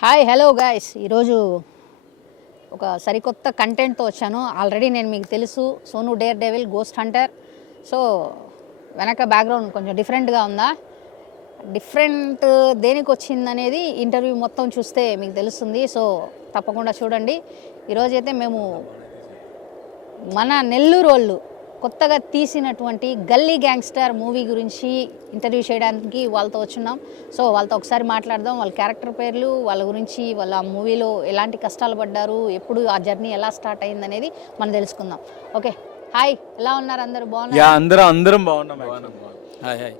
Hi hello guys, ఈరోజు ఒక సరికొత్త కంటెంట్తో వచ్చాను. ఆల్రెడీ నేను మీకు తెలుసు, Sonu dare devil ghost Hunter. So వెనక బ్యాక్గ్రౌండ్ కొంచెం డిఫరెంట్గా ఉందా? డిఫరెంట్ దేనికి వచ్చిందనేది ఇంటర్వ్యూ మొత్తం చూస్తే మీకు తెలుస్తుంది. సో తప్పకుండా చూడండి. ఈరోజైతే మేము మన నెల్లూరు వాళ్ళు కొత్తగా తీసినటువంటి గల్లీ గ్యాంగ్స్టర్ మూవీ గురించి ఇంటర్వ్యూ చేయడానికి వాళ్ళతో వచ్చున్నాం. సో వాళ్ళతో ఒకసారి మాట్లాడదాం. వాళ్ళ క్యారెక్టర్ పేర్లు, వాళ్ళ గురించి, వాళ్ళ ఆ మూవీలో ఎలాంటి కష్టాలు పడ్డారు, ఎప్పుడు ఆ జర్నీ ఎలా స్టార్ట్ అయింది అనేది మనం తెలుసుకుందాం. ఓకే, హాయ్, ఎలా ఉన్నారు? అందరూ బాగున్నారు? అందరం బాగున్నాం. Hi hi.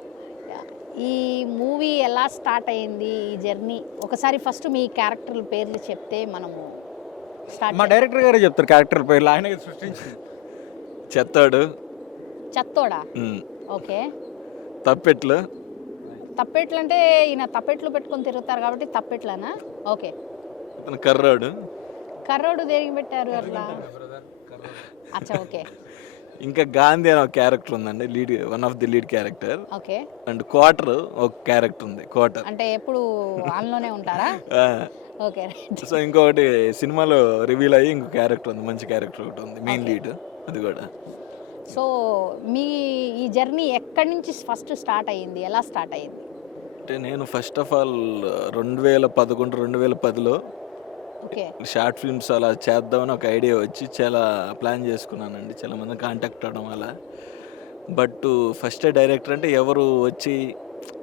ఈ మూవీ ఎలా స్టార్ట్ అయింది, ఈ జర్నీ ఒకసారి ఫస్ట్ మీ క్యారెక్టర్ పేర్లు చెప్తే మనము స్టార్ట్. మా డైరెక్టర్ గారే చెప్తారు క్యారెక్టర్ పేర్లు, ఆయన సృష్టించి చెత్తాడు, చెత్తోడా? ఓకే. తప్పెట్లు. తప్పెట్లు అంటే ఈయన తప్పెట్లు పెట్టుకొని తిరుగుతారు కాబట్టి తప్పెట్లనా? ఓకే. అతను కర్రాడు. కర్రోడు దేనికి పెట్టారు అట్లా? అచ్చా, ఓకే. ఇంకా గాంధీ అని ఒక క్యారెక్టర్ ఉందండి, lead, one of the lead character. Okay. And quarter ఒక క్యారెక్టర్ ఉంది. క్వార్టర్ అంటే ఎప్పుడు ఆన్లోనే ఉంటారా? ఓకే. సో ఇంకొకటి సినిమాలో రివీల్ అయ్యి ఇంకో క్యారెక్టర్ ఉంది, మంచి క్యారెక్టర్ ఒకటి ఉంది, మెయిన్ లీడ్, అది కూడా. సో మీ ఈ జర్నీ ఎక్కడి నుంచి ఫస్ట్ స్టార్ట్ అయ్యింది, ఎలా స్టార్ట్ అయ్యింది? అంటే నేను ఫస్ట్ ఆఫ్ ఆల్ 2011 2010లో ఓకే. షార్ట్ ఫిల్మ్స్ అలా చేద్దామని ఒక ఐడియా వచ్చి చాలా ప్లాన్ చేసుకున్నానండి. చాలా మంది కాంటాక్ట్ అవ్వడం అలా. బట్ ఫస్ట్ డైరెక్టర్ అంటే ఎవరు వచ్చి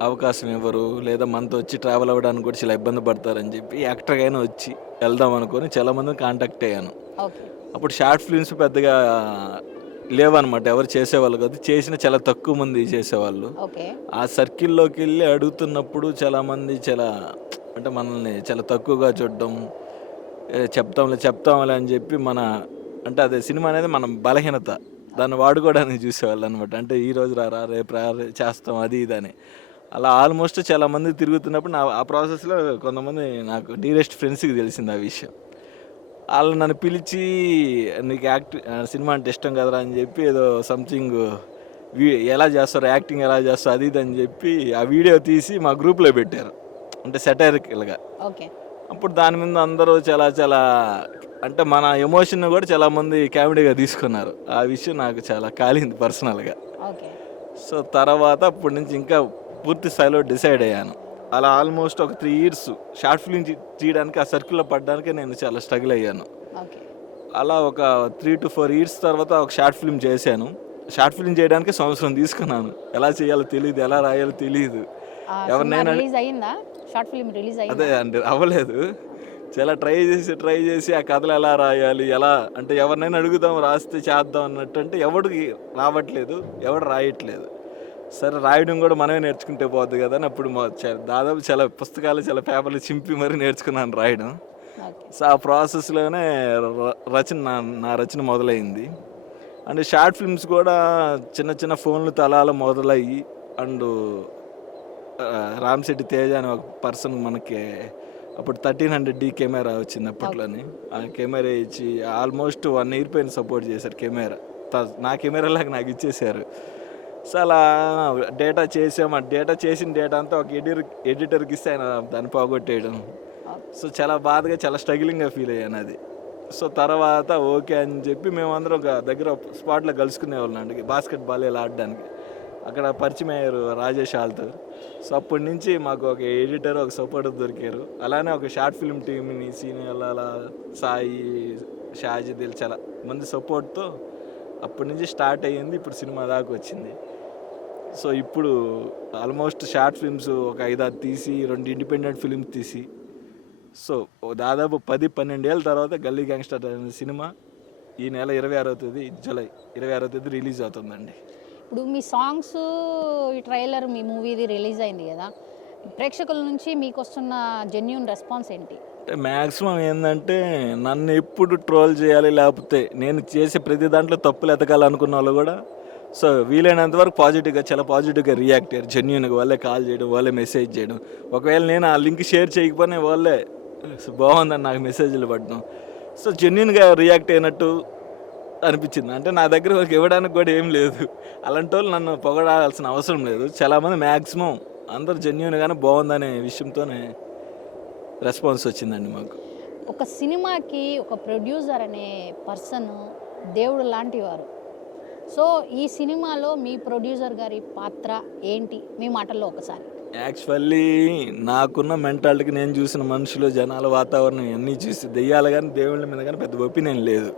అవకాశం ఇవ్వరు, లేదా మనతో వచ్చి ట్రావెల్ అవ్వడానికి కూడా చాలా ఇబ్బంది పడతారని చెప్పి యాక్టర్గా అయినా వచ్చి వెళ్దాం అనుకొని చాలామంది కాంటాక్ట్ అయ్యాను. ఓకే. అప్పుడు షార్ట్ ఫిల్మ్స్ పెద్దగా లేవన్నమాట, ఎవరు చేసేవాళ్ళు కాదు, చేసిన చాలా తక్కువ మంది చేసేవాళ్ళు. ఓకే. ఆ సర్కిల్లోకి వెళ్ళి అడుగుతున్నప్పుడు చాలామంది చాలా అంటే మనల్ని చాలా తక్కువగా చూడడం, చెప్తాంలే అని చెప్పి మన అంటే అదే సినిమా అనేది మన బలహీనత, దాన్ని వాడుకోవడానికి చూసేవాళ్ళు అనమాట. అంటే ఈ రోజు రారా, రేపు రా, చేస్తాం, అది ఇది అని. అలా ఆల్మోస్ట్ చాలామంది తిరుగుతున్నప్పుడు నా ఆ ప్రాసెస్లో కొంతమంది నాకు డీరెస్ట్ ఫ్రెండ్స్కి తెలిసింది ఆ విషయం. వాళ్ళు నన్ను పిలిచి నీకు సినిమా అంటే ఇష్టం కదరా అని చెప్పి ఏదో సంథింగ్ ఎలా చేస్తారు, యాక్టింగ్ ఎలా చేస్తారు, అది ఇది అని చెప్పి ఆ వీడియో తీసి మా గ్రూప్లో పెట్టారు, అంటే సెటైరికల్గా. ఓకే. అప్పుడు దాని మీద అందరూ చాలా చాలా అంటే మన ఎమోషన్ కూడా చాలామంది కామెడీగా తీసుకున్నారు. ఆ విషయం నాకు చాలా కాలింది పర్సనల్గా. ఓకే. సో తర్వాత అప్పటి నుంచి ఇంకా పూర్తి స్థాయిలో డిసైడ్ అయ్యాను. అలా ఆల్మోస్ట్ ఒక 3 years షార్ట్ ఫిల్మ్ తీయడానికి ఆ సర్కిల్లో పడడానికి నేను చాలా స్ట్రగుల్ అయ్యాను. ఓకే. అలా ఒక 3 to 4 years తర్వాత ఒక షార్ట్ ఫిల్మ్ చేశాను. షార్ట్ ఫిల్మ్ చేయడానికి సంవత్సరం తీసుకున్నాను. ఎలా చేయాలో తెలియదు, ఎలా రాయాలో తెలియదు. ఎవరినైనా రిలీజ్ అయ్యిందా? షార్ట్ ఫిల్మ్ రిలీజ్ అయ్యిందా? అదే అంటే అవ్వలేదు. చాలా ట్రై చేసి ఆ కథలు ఎలా రాయాలి, ఎలా అంటే ఎవరినైనా అడుగుదాం, రాస్తే చేద్దాం అన్నట్టు, అంటే ఎవడికి రావట్లేదు, ఎవడు రాయట్లేదు. సరే రాయడం కూడా మనమే నేర్చుకుంటే పోద్ది కదా అని అప్పుడు దాదాపు చాలా పుస్తకాలు, చాలా పేపర్లు చింపి మరీ నేర్చుకున్నాను రాయడం. సో ఆ ప్రాసెస్లోనే నా రచన మొదలైంది. అండ్ షార్ట్ ఫిల్మ్స్ కూడా చిన్న చిన్న ఫోన్లు తలాల మొదలయ్యి, అండ్ రామ్శెట్టి తేజ అనే ఒక పర్సన్ మనకి అప్పుడు 1300D కెమెరా వచ్చింది అప్పట్లోని. ఆ కెమెరా ఇచ్చి ఆల్మోస్ట్ 1 year పైన సపోర్ట్ చేశారు. కెమెరా నా కెమెరా లాగా నాకు ఇచ్చేసారు. సో అలా డేటా చేసాం. ఆ చేసిన డేటా అంతా ఒక ఎడిటర్కి ఇస్తే ఆయన దాన్ని పోగొట్టేయడం. సో చాలా బాధగా, చాలా స్ట్రగిలింగ్గా ఫీల్ అయ్యాను అది. సో తర్వాత ఓకే అని చెప్పి మేమందరం ఒక దగ్గర స్పాట్లో కలుసుకునేవాళ్ళం అండి, బాస్కెట్బాల్ ఇలా ఆడడానికి. అక్కడ పరిచయం అయ్యారు రాజేష్ ఆల్తో. సో అప్పటి నుంచి మాకు ఒక ఎడిటర్, ఒక సపోర్టర్ దొరికారు. అలానే ఒక షార్ట్ ఫిల్మ్ టీమ్ని సీనియర్ అలా సాయి, షాజిద్ చాలా మంది సపోర్ట్తో అప్పటి నుంచి స్టార్ట్ అయ్యింది. ఇప్పుడు సినిమా దాకా వచ్చింది. సో ఇప్పుడు ఆల్మోస్ట్ షార్ట్ ఫిల్మ్స్ ఒక 5-6 తీసి, 2 ఇండిపెండెంట్ ఫిల్మ్స్ తీసి, సో దాదాపు 10-12 ఏళ్ళ తర్వాత గల్లీ గ్యాంగ్స్టర్ అనే సినిమా ఈ నెల 26వ తేదీ, జూలై 26వ తేదీ రిలీజ్ అవుతుందండి. ఇప్పుడు మీ సాంగ్స్, ఈ ట్రైలర్, మీ మూవీది రిలీజ్ అయింది కదా, ప్రేక్షకుల నుంచి మీకు వస్తున్న జెన్యూన్ రెస్పాన్స్ ఏంటి? అంటే మ్యాక్సిమం ఏంటంటే నన్ను ఎప్పుడు ట్రోల్ చేయాలి, లేకపోతే నేను చేసే ప్రతి దాంట్లో తప్పులు ఎతకాలనుకున్న వాళ్ళు కూడా సో వీలైనంత వరకు పాజిటివ్గా, చాలా పాజిటివ్గా రియాక్ట్ అయ్యారు. జెన్యూన్గా వాళ్ళే కాల్ చేయడం, వాళ్ళే మెసేజ్ చేయడం. ఒకవేళ నేను ఆ లింక్ షేర్ చేయకపోయినా వాళ్ళే బాగుందని నాకు మెసేజ్లు పడడం. సో జెన్యూన్గా రియాక్ట్ అయినట్టు అనిపించింది. అంటే నా దగ్గర వాళ్ళకి ఇవ్వడానికి కూడా ఏం లేదు. అలాంటి వాళ్ళు నన్ను పొగడాల్సిన అవసరం లేదు. చాలామంది మ్యాక్సిమం అందరు జెన్యూన్గానే బాగుందనే విషయంతోనే రెస్పాన్స్ వచ్చిందండి మాకు. ఒక సినిమాకి ఒక ప్రొడ్యూసర్ అనే పర్సన్ దేవుడు లాంటి వారు. సో ఈ సినిమాలో మీ ప్రొడ్యూసర్ గారి పాత్ర ఏంటి మీ మాటల్లో ఒకసారి? యాక్చువల్లీ నాకున్న మెంటాలిటీకి, నేను చూసిన మనుషులు, జనాల వాతావరణం ఇవన్నీ చూసి దెయ్యాలు కానీ దేవుళ్ళ మీద కానీ పెద్ద ఒపీనియన్ లేదు.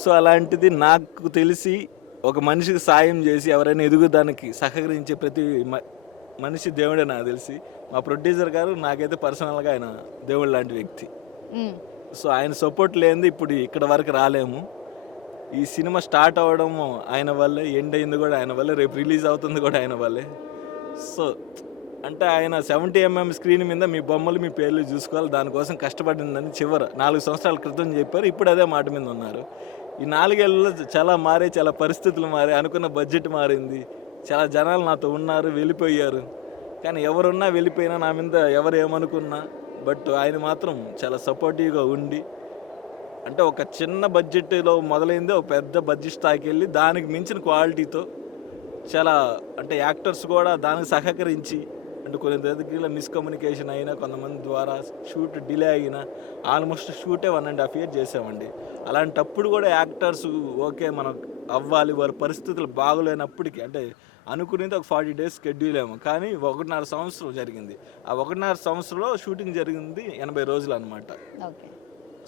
సో అలాంటిది నాకు తెలిసి ఒక మనిషికి సాయం చేసి ఎవరైనా ఎదుగుదానికి సహకరించే ప్రతి మనిషి దేవుడే నాకు తెలిసి. మా ప్రొడ్యూసర్ గారు నాకైతే పర్సనల్గా ఆయన దేవుడు లాంటి వ్యక్తి. సో ఆయన సపోర్ట్ లేనిది ఇప్పుడు ఇక్కడ వరకు రాలేము. ఈ సినిమా స్టార్ట్ అవ్వడం ఆయన వల్లే, ఎండ్ అయింది కూడా ఆయన వల్లే, రేపు రిలీజ్ అవుతుంది కూడా ఆయన వల్లే. సో అంటే ఆయన 70mm స్క్రీన్ మీద మీ బొమ్మలు మీ పేర్లు చూసుకోవాలి, దానికోసం కష్టపడిందని 4 సంవత్సరాల క్రితం చెప్పారు. ఇప్పుడు అదే మాట మీద ఉన్నారు. ఈ 4 ఏళ్ళలో చాలా మారే, చాలా పరిస్థితులు మారే, అనుకున్న బడ్జెట్ మారింది, చాలా జనాలు నాతో ఉన్నారు, వెళ్ళిపోయారు. కానీ ఎవరున్నా వెళ్ళిపోయినా, నా మీద ఎవరు ఏమనుకున్నా, బట్ ఆయన మాత్రం చాలా సపోర్టివ్గా ఉండి, అంటే ఒక చిన్న బడ్జెట్లో మొదలైంది ఒక పెద్ద బడ్జెట్ స్థాయికి వెళ్ళి దానికి మించిన క్వాలిటీతో చాలా, అంటే యాక్టర్స్ కూడా దానికి సహకరించి, అంటే కొన్ని దగ్గర మిస్కమ్యూనికేషన్ అయినా, కొంతమంది ద్వారా షూట్ డిలే అయినా, ఆల్మోస్ట్ షూటే 1.5 years చేసామండి. అలాంటప్పుడు కూడా యాక్టర్స్ ఓకే మనం అవ్వాలి, వారి పరిస్థితులు బాగోలేనప్పటికీ, అంటే అనుకునేది ఒక 40 days షెడ్యూల్ ఏమో, కానీ 1.5 సంవత్సరం జరిగింది. ఆ 1.5 సంవత్సరంలో షూటింగ్ జరిగింది 80 రోజులు అనమాట.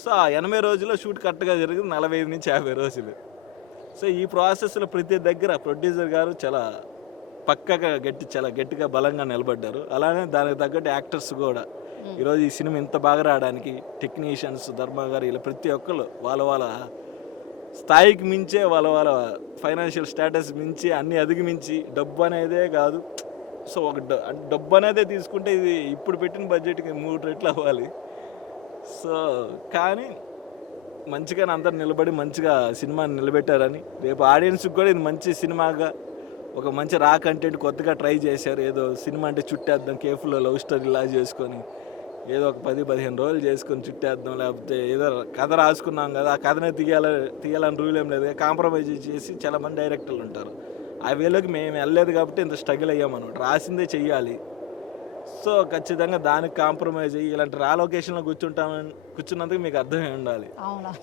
సో ఆ 80 రోజుల్లో షూట్ కరెక్ట్గా జరిగింది 45 నుంచి 50 రోజులు. సో ఈ ప్రాసెస్లో ప్రతి దగ్గర ప్రొడ్యూసర్ గారు చాలా పక్కగా చాలా గట్టిగా బలంగా నిలబడ్డారు. అలానే దానికి తగ్గట్టు యాక్టర్స్ కూడా ఈరోజు ఈ సినిమా ఇంత బాగా రావడానికి టెక్నీషియన్స్, ధర్మ గారు, ఇలా ప్రతి ఒక్కరు వాళ్ళ స్థాయికి మించే, వాళ్ళ ఫైనాన్షియల్ స్టేటస్ మించి, అన్నీ అధిగమించి, డబ్బు అనేదే కాదు. సో ఒక డబ్బు అనేదే తీసుకుంటే ఇది ఇప్పుడు పెట్టిన బడ్జెట్కి 3 రెట్లు అవ్వాలి. సో కానీ మంచిగా అందరు నిలబడి మంచిగా సినిమాని నిలబెట్టారని, రేపు ఆడియన్స్కి కూడా ఇది మంచి సినిమాగా, ఒక మంచి రా కంటెంట్ కొత్తగా ట్రై చేశారు. ఏదో సినిమా అంటే చుట్టేద్దాం, కేఫ్లో లవ్ స్టోరీ ఇలా చేసుకొని ఏదో ఒక 10-15 రోజులు చేసుకొని చుట్టేద్దాం, లేకపోతే ఏదో కథ రాసుకున్నాం కదా ఆ కథనే తీయాలని రూల్ ఏం లేదు. కాంప్రమైజ్ చేసి చాలామంది డైరెక్టర్లు ఉంటారు. ఆ వేలోకి మేము వెళ్ళలేదు కాబట్టి ఇంత స్ట్రగుల్ అయ్యామన్నమాట. రాసిందే చెయ్యాలి. సో ఖచ్చితంగా దానికి కాంప్రమైజ్ అయ్యి ఇలాంటి రా లొకేషన్లో కూర్చున్నందుకు మీకు అర్థమై ఉండాలి.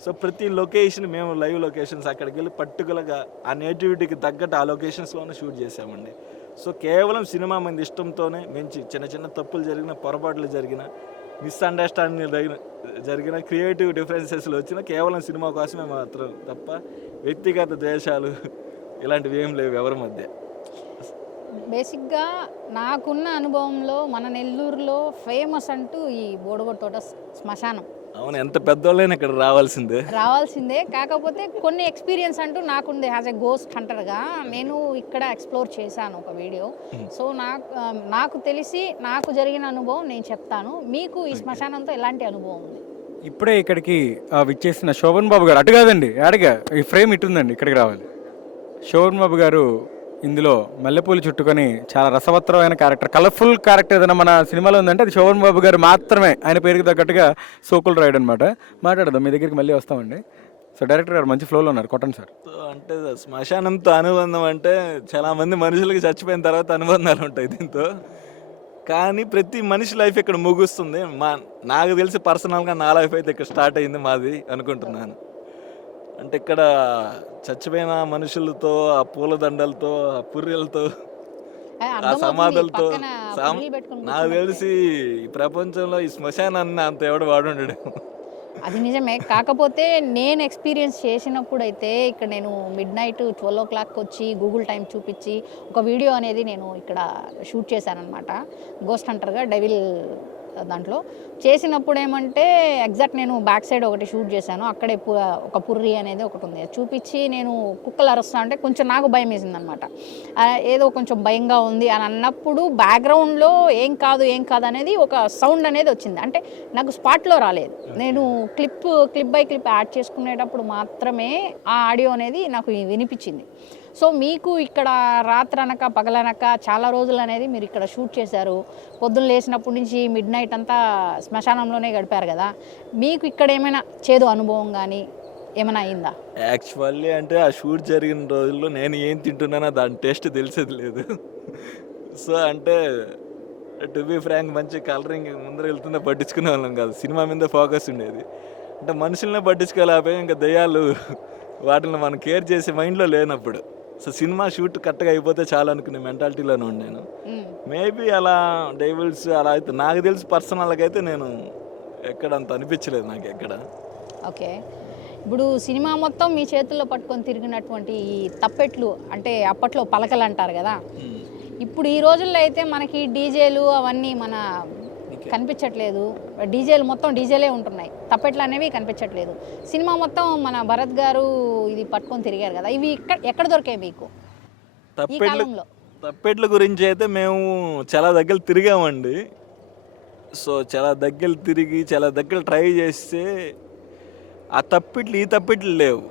సో ప్రతి లొకేషన్ మేము లైవ్ లొకేషన్స్ అక్కడికి వెళ్ళి పర్టికులర్గా ఆ నేటివిటీకి తగ్గట్టు ఆ లొకేషన్స్లోనే షూట్ చేసామండి. సో కేవలం సినిమా మంది ఇష్టంతోనే మంచి చిన్న తప్పులు జరిగిన, పొరపాట్లు జరిగిన, మిస్అండర్స్టాండింగ్ జరిగిన, క్రియేటివ్ డిఫరెన్సెస్లు వచ్చిన కేవలం సినిమా కోసమే మాత్రం తప్ప వ్యక్తిగత ద్వేషాలు ఇలాంటివి ఏం లేవు ఎవరి మధ్య. బేసిక్గా నాకున్న అనుభవంలో మన నెల్లూరులో ఫేమస్ అంటూ ఈ బోడుగొట్టోట శ్మశానం. అవును, ఎంత పెద్దోళ్ళైనా ఇక్కడ రావాల్సిందే. కాకపోతే కొన్ని ఎక్స్పీరియన్స్ అంటూ నాకుంది. యాజ్ ఎ గోస్ట్ హంటర్గా నేను ఇక్కడ ఎక్స్ప్లోర్ చేశాను ఒక వీడియో. సో నాకు తెలిసి నాకు జరిగిన అనుభవం నేను చెప్తాను. మీకు ఈ శ్మశానంతో ఎలాంటి అనుభవం ఉంది? ఇప్పుడే ఇక్కడికి విచ్చేసిన శోభన్ బాబు గారు, అటు కాదండి అడిగా, ఈ ఫ్రేమ్ ఇటుందండి, ఇక్కడికి రావాలి. శోభన్ బాబు గారు ఇందులో మల్లెపూలు చుట్టుకొని చాలా రసవత్తరమైన క్యారెక్టర్, కలర్ఫుల్ క్యారెక్టర్ ఏదైనా మన సినిమాలో ఉందంటే అది శోభన్ బాబు గారు మాత్రమే. ఆయన పేరుకి తగ్గట్టుగా సోకులు రాయడం అనమాట. మాట్లాడదాం, మీ దగ్గరికి మళ్ళీ వస్తామండి. సో డైరెక్టర్ గారు మంచి ఫ్లోలో ఉన్నారు, కొట్టండి సార్. అంటే శ్మశానంతో అనుబంధం అంటే చాలామంది మనుషులకి చచ్చిపోయిన తర్వాత అనుబంధాలు ఉంటాయి దీంతో. కానీ ప్రతి మనిషి లైఫ్ ఇక్కడ ముగుస్తుంది. నాకు తెలిసి పర్సనల్గా నా లైఫ్ అయితే ఇక్కడ స్టార్ట్ అయింది మాది అనుకుంటున్నాను. అంటే ఇక్కడ చచ్చిపోయిన మనుషులతో, ఆ పూలదండలతో, ఆ పుర్రెలతో, ఆ సమాధులతో, నాకు తెలిసి ఈ ప్రపంచంలో ఈ శ్మశానాన్ని అంత ఎవడు వాడుండడు. అది నిజమే. కాకపోతే నేను ఎక్స్పీరియన్స్ చేసినప్పుడు అయితే ఇక్కడ నేను midnight 12 o'clock వచ్చి గూగుల్ టైం చూపించి ఒక వీడియో అనేది నేను ఇక్కడ షూట్ చేశానమాట. గోస్ట్ హంటర్గా డెవిల్ దాంట్లో చేసినప్పుడు ఏమంటే ఎగ్జాక్ట్ నేను బ్యాక్ సైడ్ ఒకటి షూట్ చేశాను. అక్కడే ఒక పుర్రి అనేది ఒకటి ఉంది చూపించి నేను కుక్కలు అరుస్తా అంటే కొంచెం నాకు భయం వేసింది అనమాట. ఏదో కొంచెం భయంగా ఉంది అని అన్నప్పుడు బ్యాక్గ్రౌండ్లో ఏం కాదు అనేది ఒక సౌండ్ అనేది వచ్చింది. అంటే నాకు స్పాట్లో రాలేదు. నేను క్లిప్ బై క్లిప్ యాడ్ చేసుకునేటప్పుడు మాత్రమే ఆ ఆడియో అనేది నాకు వినిపించింది. సో మీకు ఇక్కడ రాత్రనక పగలనక చాలా రోజులు అనేది మీరు ఇక్కడ షూట్ చేశారు. పొద్దున్న లేచినప్పటి నుంచి midnight అంతా శ్మశానంలోనే గడిపారు కదా. మీకు ఇక్కడ ఏమైనా చేదు అనుభవం కానీ ఏమైనా అయిందా? యాక్చువల్లీ అంటే ఆ షూట్ జరిగిన రోజుల్లో నేను ఏం తింటున్నానో దాని టేస్ట్ తెలిసేది లేదు. సో అంటే టు బీ ఫ్రాంక్ మంచి కలరింగ్ ముందర వెళ్తుందో పట్టించుకునే వాళ్ళం కాదు, సినిమా మీద ఫోకస్ ఉండేది. అంటే మనుషులనే పట్టించుకోలేకపోయి ఇంకా దయ్యాలు వాటిని మనం కేర్ చేసే మైండ్లో లేనప్పుడు. సో సినిమా షూట్ కరెక్ట్గా అయిపోతే చాలా అనుకునే మెంటాలిటీలోనే ఉండాను. మేబీ అలా డైవిల్స్ అలా అయితే నాకు తెలిసి పర్సనల్గా అయితే నేను ఎక్కడ అంత అనిపించలేదు నాకు ఎక్కడ. ఓకే, ఇప్పుడు సినిమా మొత్తం మీ చేతుల్లో పట్టుకొని తిరిగినటువంటి ఈ తప్పెట్లు, అంటే అప్పట్లో పలకలు అంటారు కదా, ఇప్పుడు ఈ రోజుల్లో అయితే మనకి డీజేలు అవన్నీ మన కనిపించట్లేదు. డీజేలు మొత్తం డీజేలే ఉంటున్నాయి, తప్పెట్లు అనేవి కనిపించట్లేదు. సినిమా మొత్తం మన భరత్ గారు ఇది పట్టుకొని తిరిగారు కదా, ఇవి ఎక్కడ దొరికాయి మీకు ఈ కాలంలో? తప్పెట్ల గురించి అయితే మేము చాలా దగ్గర తిరిగామండి. సో చాలా దగ్గర తిరిగి చాలా దగ్గర ట్రై చేస్తే ఆ తప్పిట్లు ఈ తప్పిట్లు లేవు,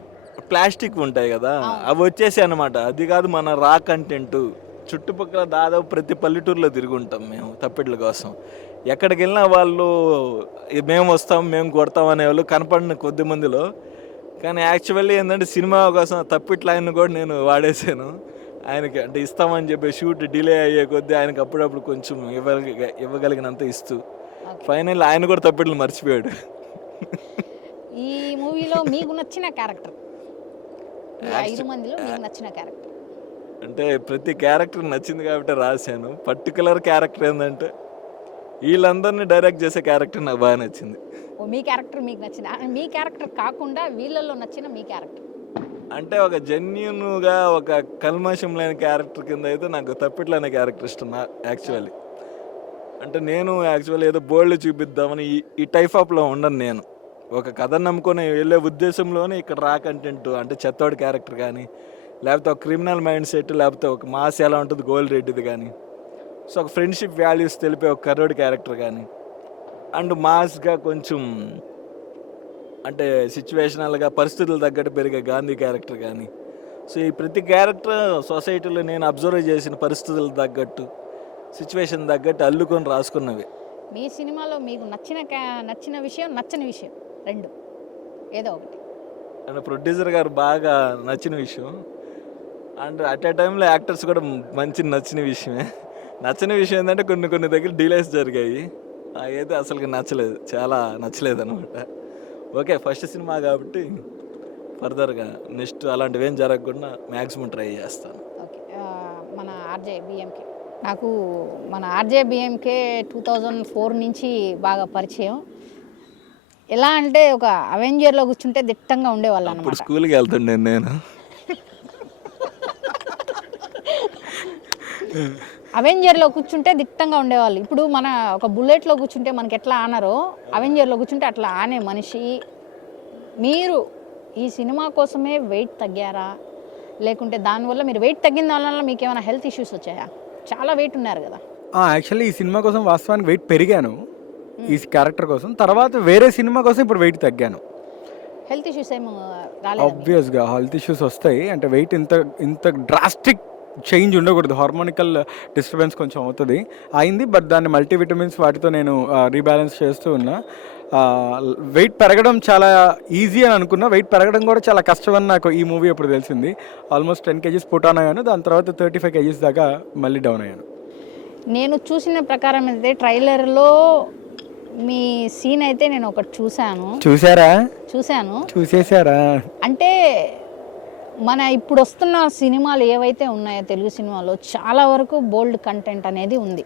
ప్లాస్టిక్ ఉంటాయి కదా అవి వచ్చేసి అనమాట. అది కాదు మన రా కంటెంట్. చుట్టుపక్కల దాదాపు ప్రతి పల్లెటూరులో తిరిగి ఉంటాం మేము తప్పిట్ల కోసం. ఎక్కడికి వెళ్ళినా వాళ్ళు మేము వస్తాం మేము కొడతాం అనేవాళ్ళు కనపడిన కొద్ది మందిలో. కానీ యాక్చువల్లీ ఏంటంటే సినిమా కోసం తప్పిట్ల ఆయన కూడా నేను వాడేసాను ఆయనకి. అంటే ఇస్తామని చెప్పి షూట్ డిలే అయ్యే కొద్దీ ఆయనకి అప్పుడప్పుడు కొంచెం ఇవ్వగలిగినంత ఇస్తూ ఫైనల్ ఆయన కూడా తప్పిట్లు మర్చిపోయాడు. ఈ మూవీలో మీకు నచ్చిన క్యారెక్టర్, 5 మందిలో మీకు నచ్చిన క్యారెక్టర్? అంటే ప్రతి క్యారెక్టర్ నచ్చింది కాబట్టి రాశాను. పర్టికులర్ క్యారెక్టర్ ఏంటంటే వీళ్ళందరినీ డైరెక్ట్ చేసే క్యారెక్టర్ నాకు బాగా నచ్చింది. ఓ, మీ క్యారెక్టర్ మీకు నచ్చింది. మీ క్యారెక్టర్ కాకుండా వీళ్ళల్లో నచ్చిన మీ క్యారెక్టర్ అంటే ఒక జెన్యూన్గా ఒక కల్మషం లేని క్యారెక్టర్ కింద అయితే నాకు తప్పిట్లు అనే క్యారెక్టర్ ఇష్టం యాక్చువల్లీ. అంటే నేను యాక్చువల్లీ ఏదో బోల్డ్ చూపిద్దామని ఈ టైప్ ఆఫ్లో ఉండను. నేను ఒక కథను నమ్ముకొని వెళ్ళే ఉద్దేశంలోనే ఇక్కడ రా కంటెంట్ అంటే చెత్తోడి క్యారెక్టర్ కానీ, లేకపోతే ఒక క్రిమినల్ మైండ్ సెట్, లేకపోతే ఒక మాస్ ఎలా ఉంటుంది గోల్డ్ రెడ్డిది కానీ, సో ఒక ఫ్రెండ్షిప్ వాల్యూస్ తెలిపే ఒక కర్రోడి క్యారెక్టర్ కానీ, అండ్ మాస్గా కొంచెం అంటే సిచ్యువేషనల్గా పరిస్థితులు తగ్గట్టు పెరిగే గాంధీ క్యారెక్టర్ కానీ. సో ఈ ప్రతి క్యారెక్టర్ సొసైటీలో నేను అబ్జర్వ్ చేసిన పరిస్థితులు తగ్గట్టు సిచ్యువేషన్ తగ్గట్టు అల్లుకొని రాసుకున్నవి. మీ సినిమాలో మీకు నచ్చిన విషయం, నచ్చని విషయం 2 ఏదో ఒకటి. అండ్ ప్రొడ్యూసర్ గారు బాగా నచ్చిన విషయం, అండ్ అట్ ఏ టైంలో యాక్టర్స్ కూడా మంచి నచ్చిన విషయమే. నచ్చని విషయం ఏంటంటే కొన్ని దగ్గర డిలేస్ జరిగాయి, అయితే అసలుకి నచ్చలేదు, చాలా నచ్చలేదు అనమాట. ఓకే, ఫస్ట్ సినిమా కాబట్టి ఫర్దర్గా నెక్స్ట్ అలాంటివి ఏం జరగకుండా మ్యాక్సిమం ట్రై చేస్తాను. ఓకే, మన ఆర్జే బిఎంకే, నాకు మన ఆర్జే బిఎంకే 2004 నుంచి బాగా పరిచయం. ఎలా అంటే ఒక అవెంజర్లో కూర్చుంటే దిట్టంగా ఉండేవాళ్ళు ఇప్పుడు అన్నమాట. స్కూల్కి వెళ్తుండే నేను. అవెంజర్లో కూర్చుంటే దిట్టంగా ఉండేవాళ్ళు. ఇప్పుడు మన ఒక బుల్లెట్లో కూర్చుంటే మనకి ఎట్లా ఆనరో, అవెంజర్లో కూర్చుంటే అట్లా ఆనే మనిషి. మీరు ఈ సినిమా కోసమే వెయిట్ తగ్గారా, లేకుంటే దానివల్ల మీరు వెయిట్ తగ్గిన వల్ల మీకు ఏమైనా హెల్త్ ఇష్యూస్ వచ్చాయా? చాలా వెయిట్ ఉన్నారు కదా. యాక్చువల్లీ ఈ సినిమా కోసం వాస్తవానికి వెయిట్ పెరిగాను ఈ క్యారెక్టర్ కోసం. తర్వాత వేరే సినిమా కోసం ఇప్పుడు వెయిట్ తగ్గాను. హెల్త్ ఇష్యూస్ ఏమో రాలేదు? ఆబ్వియస్గా హెల్త్ ఇష్యూస్ వస్తాయి. అంటే వెయిట్ ఇంత డ్రాస్టిక్ చేంజ్ ఉండకూడదు, హార్మోనికల్ డిస్టర్బెన్స్ కొంచెం అవుతుంది, అయింది. బట్ దాన్ని మల్టీవిటమిన్స్ వాటితో నేను రీబ్యాలెన్స్ చేస్తూ ఉన్నా. వెయిట్ పెరగడం చాలా ఈజీ అని అనుకున్నా, వెయిట్ పెరగడం కూడా చాలా కష్టం అని నాకు ఈ మూవీ అప్పుడు తెలిసింది. ఆల్మోస్ట్ 10 kgs పుట్ ఆన్ అయ్యాను, దాని తర్వాత 35 kgs దాకా మళ్ళీ డౌన్ అయ్యాను. నేను చూసిన ప్రకారం అయితే ట్రైలర్లో మీ సీన్ అయితే నేను ఒకటి చూశాను. చూసేసారా? అంటే మన ఇప్పుడు వస్తున్న సినిమాలు ఏవైతే ఉన్నాయో తెలుగు సినిమాలో చాలా వరకు బోల్డ్ కంటెంట్ అనేది ఉంది.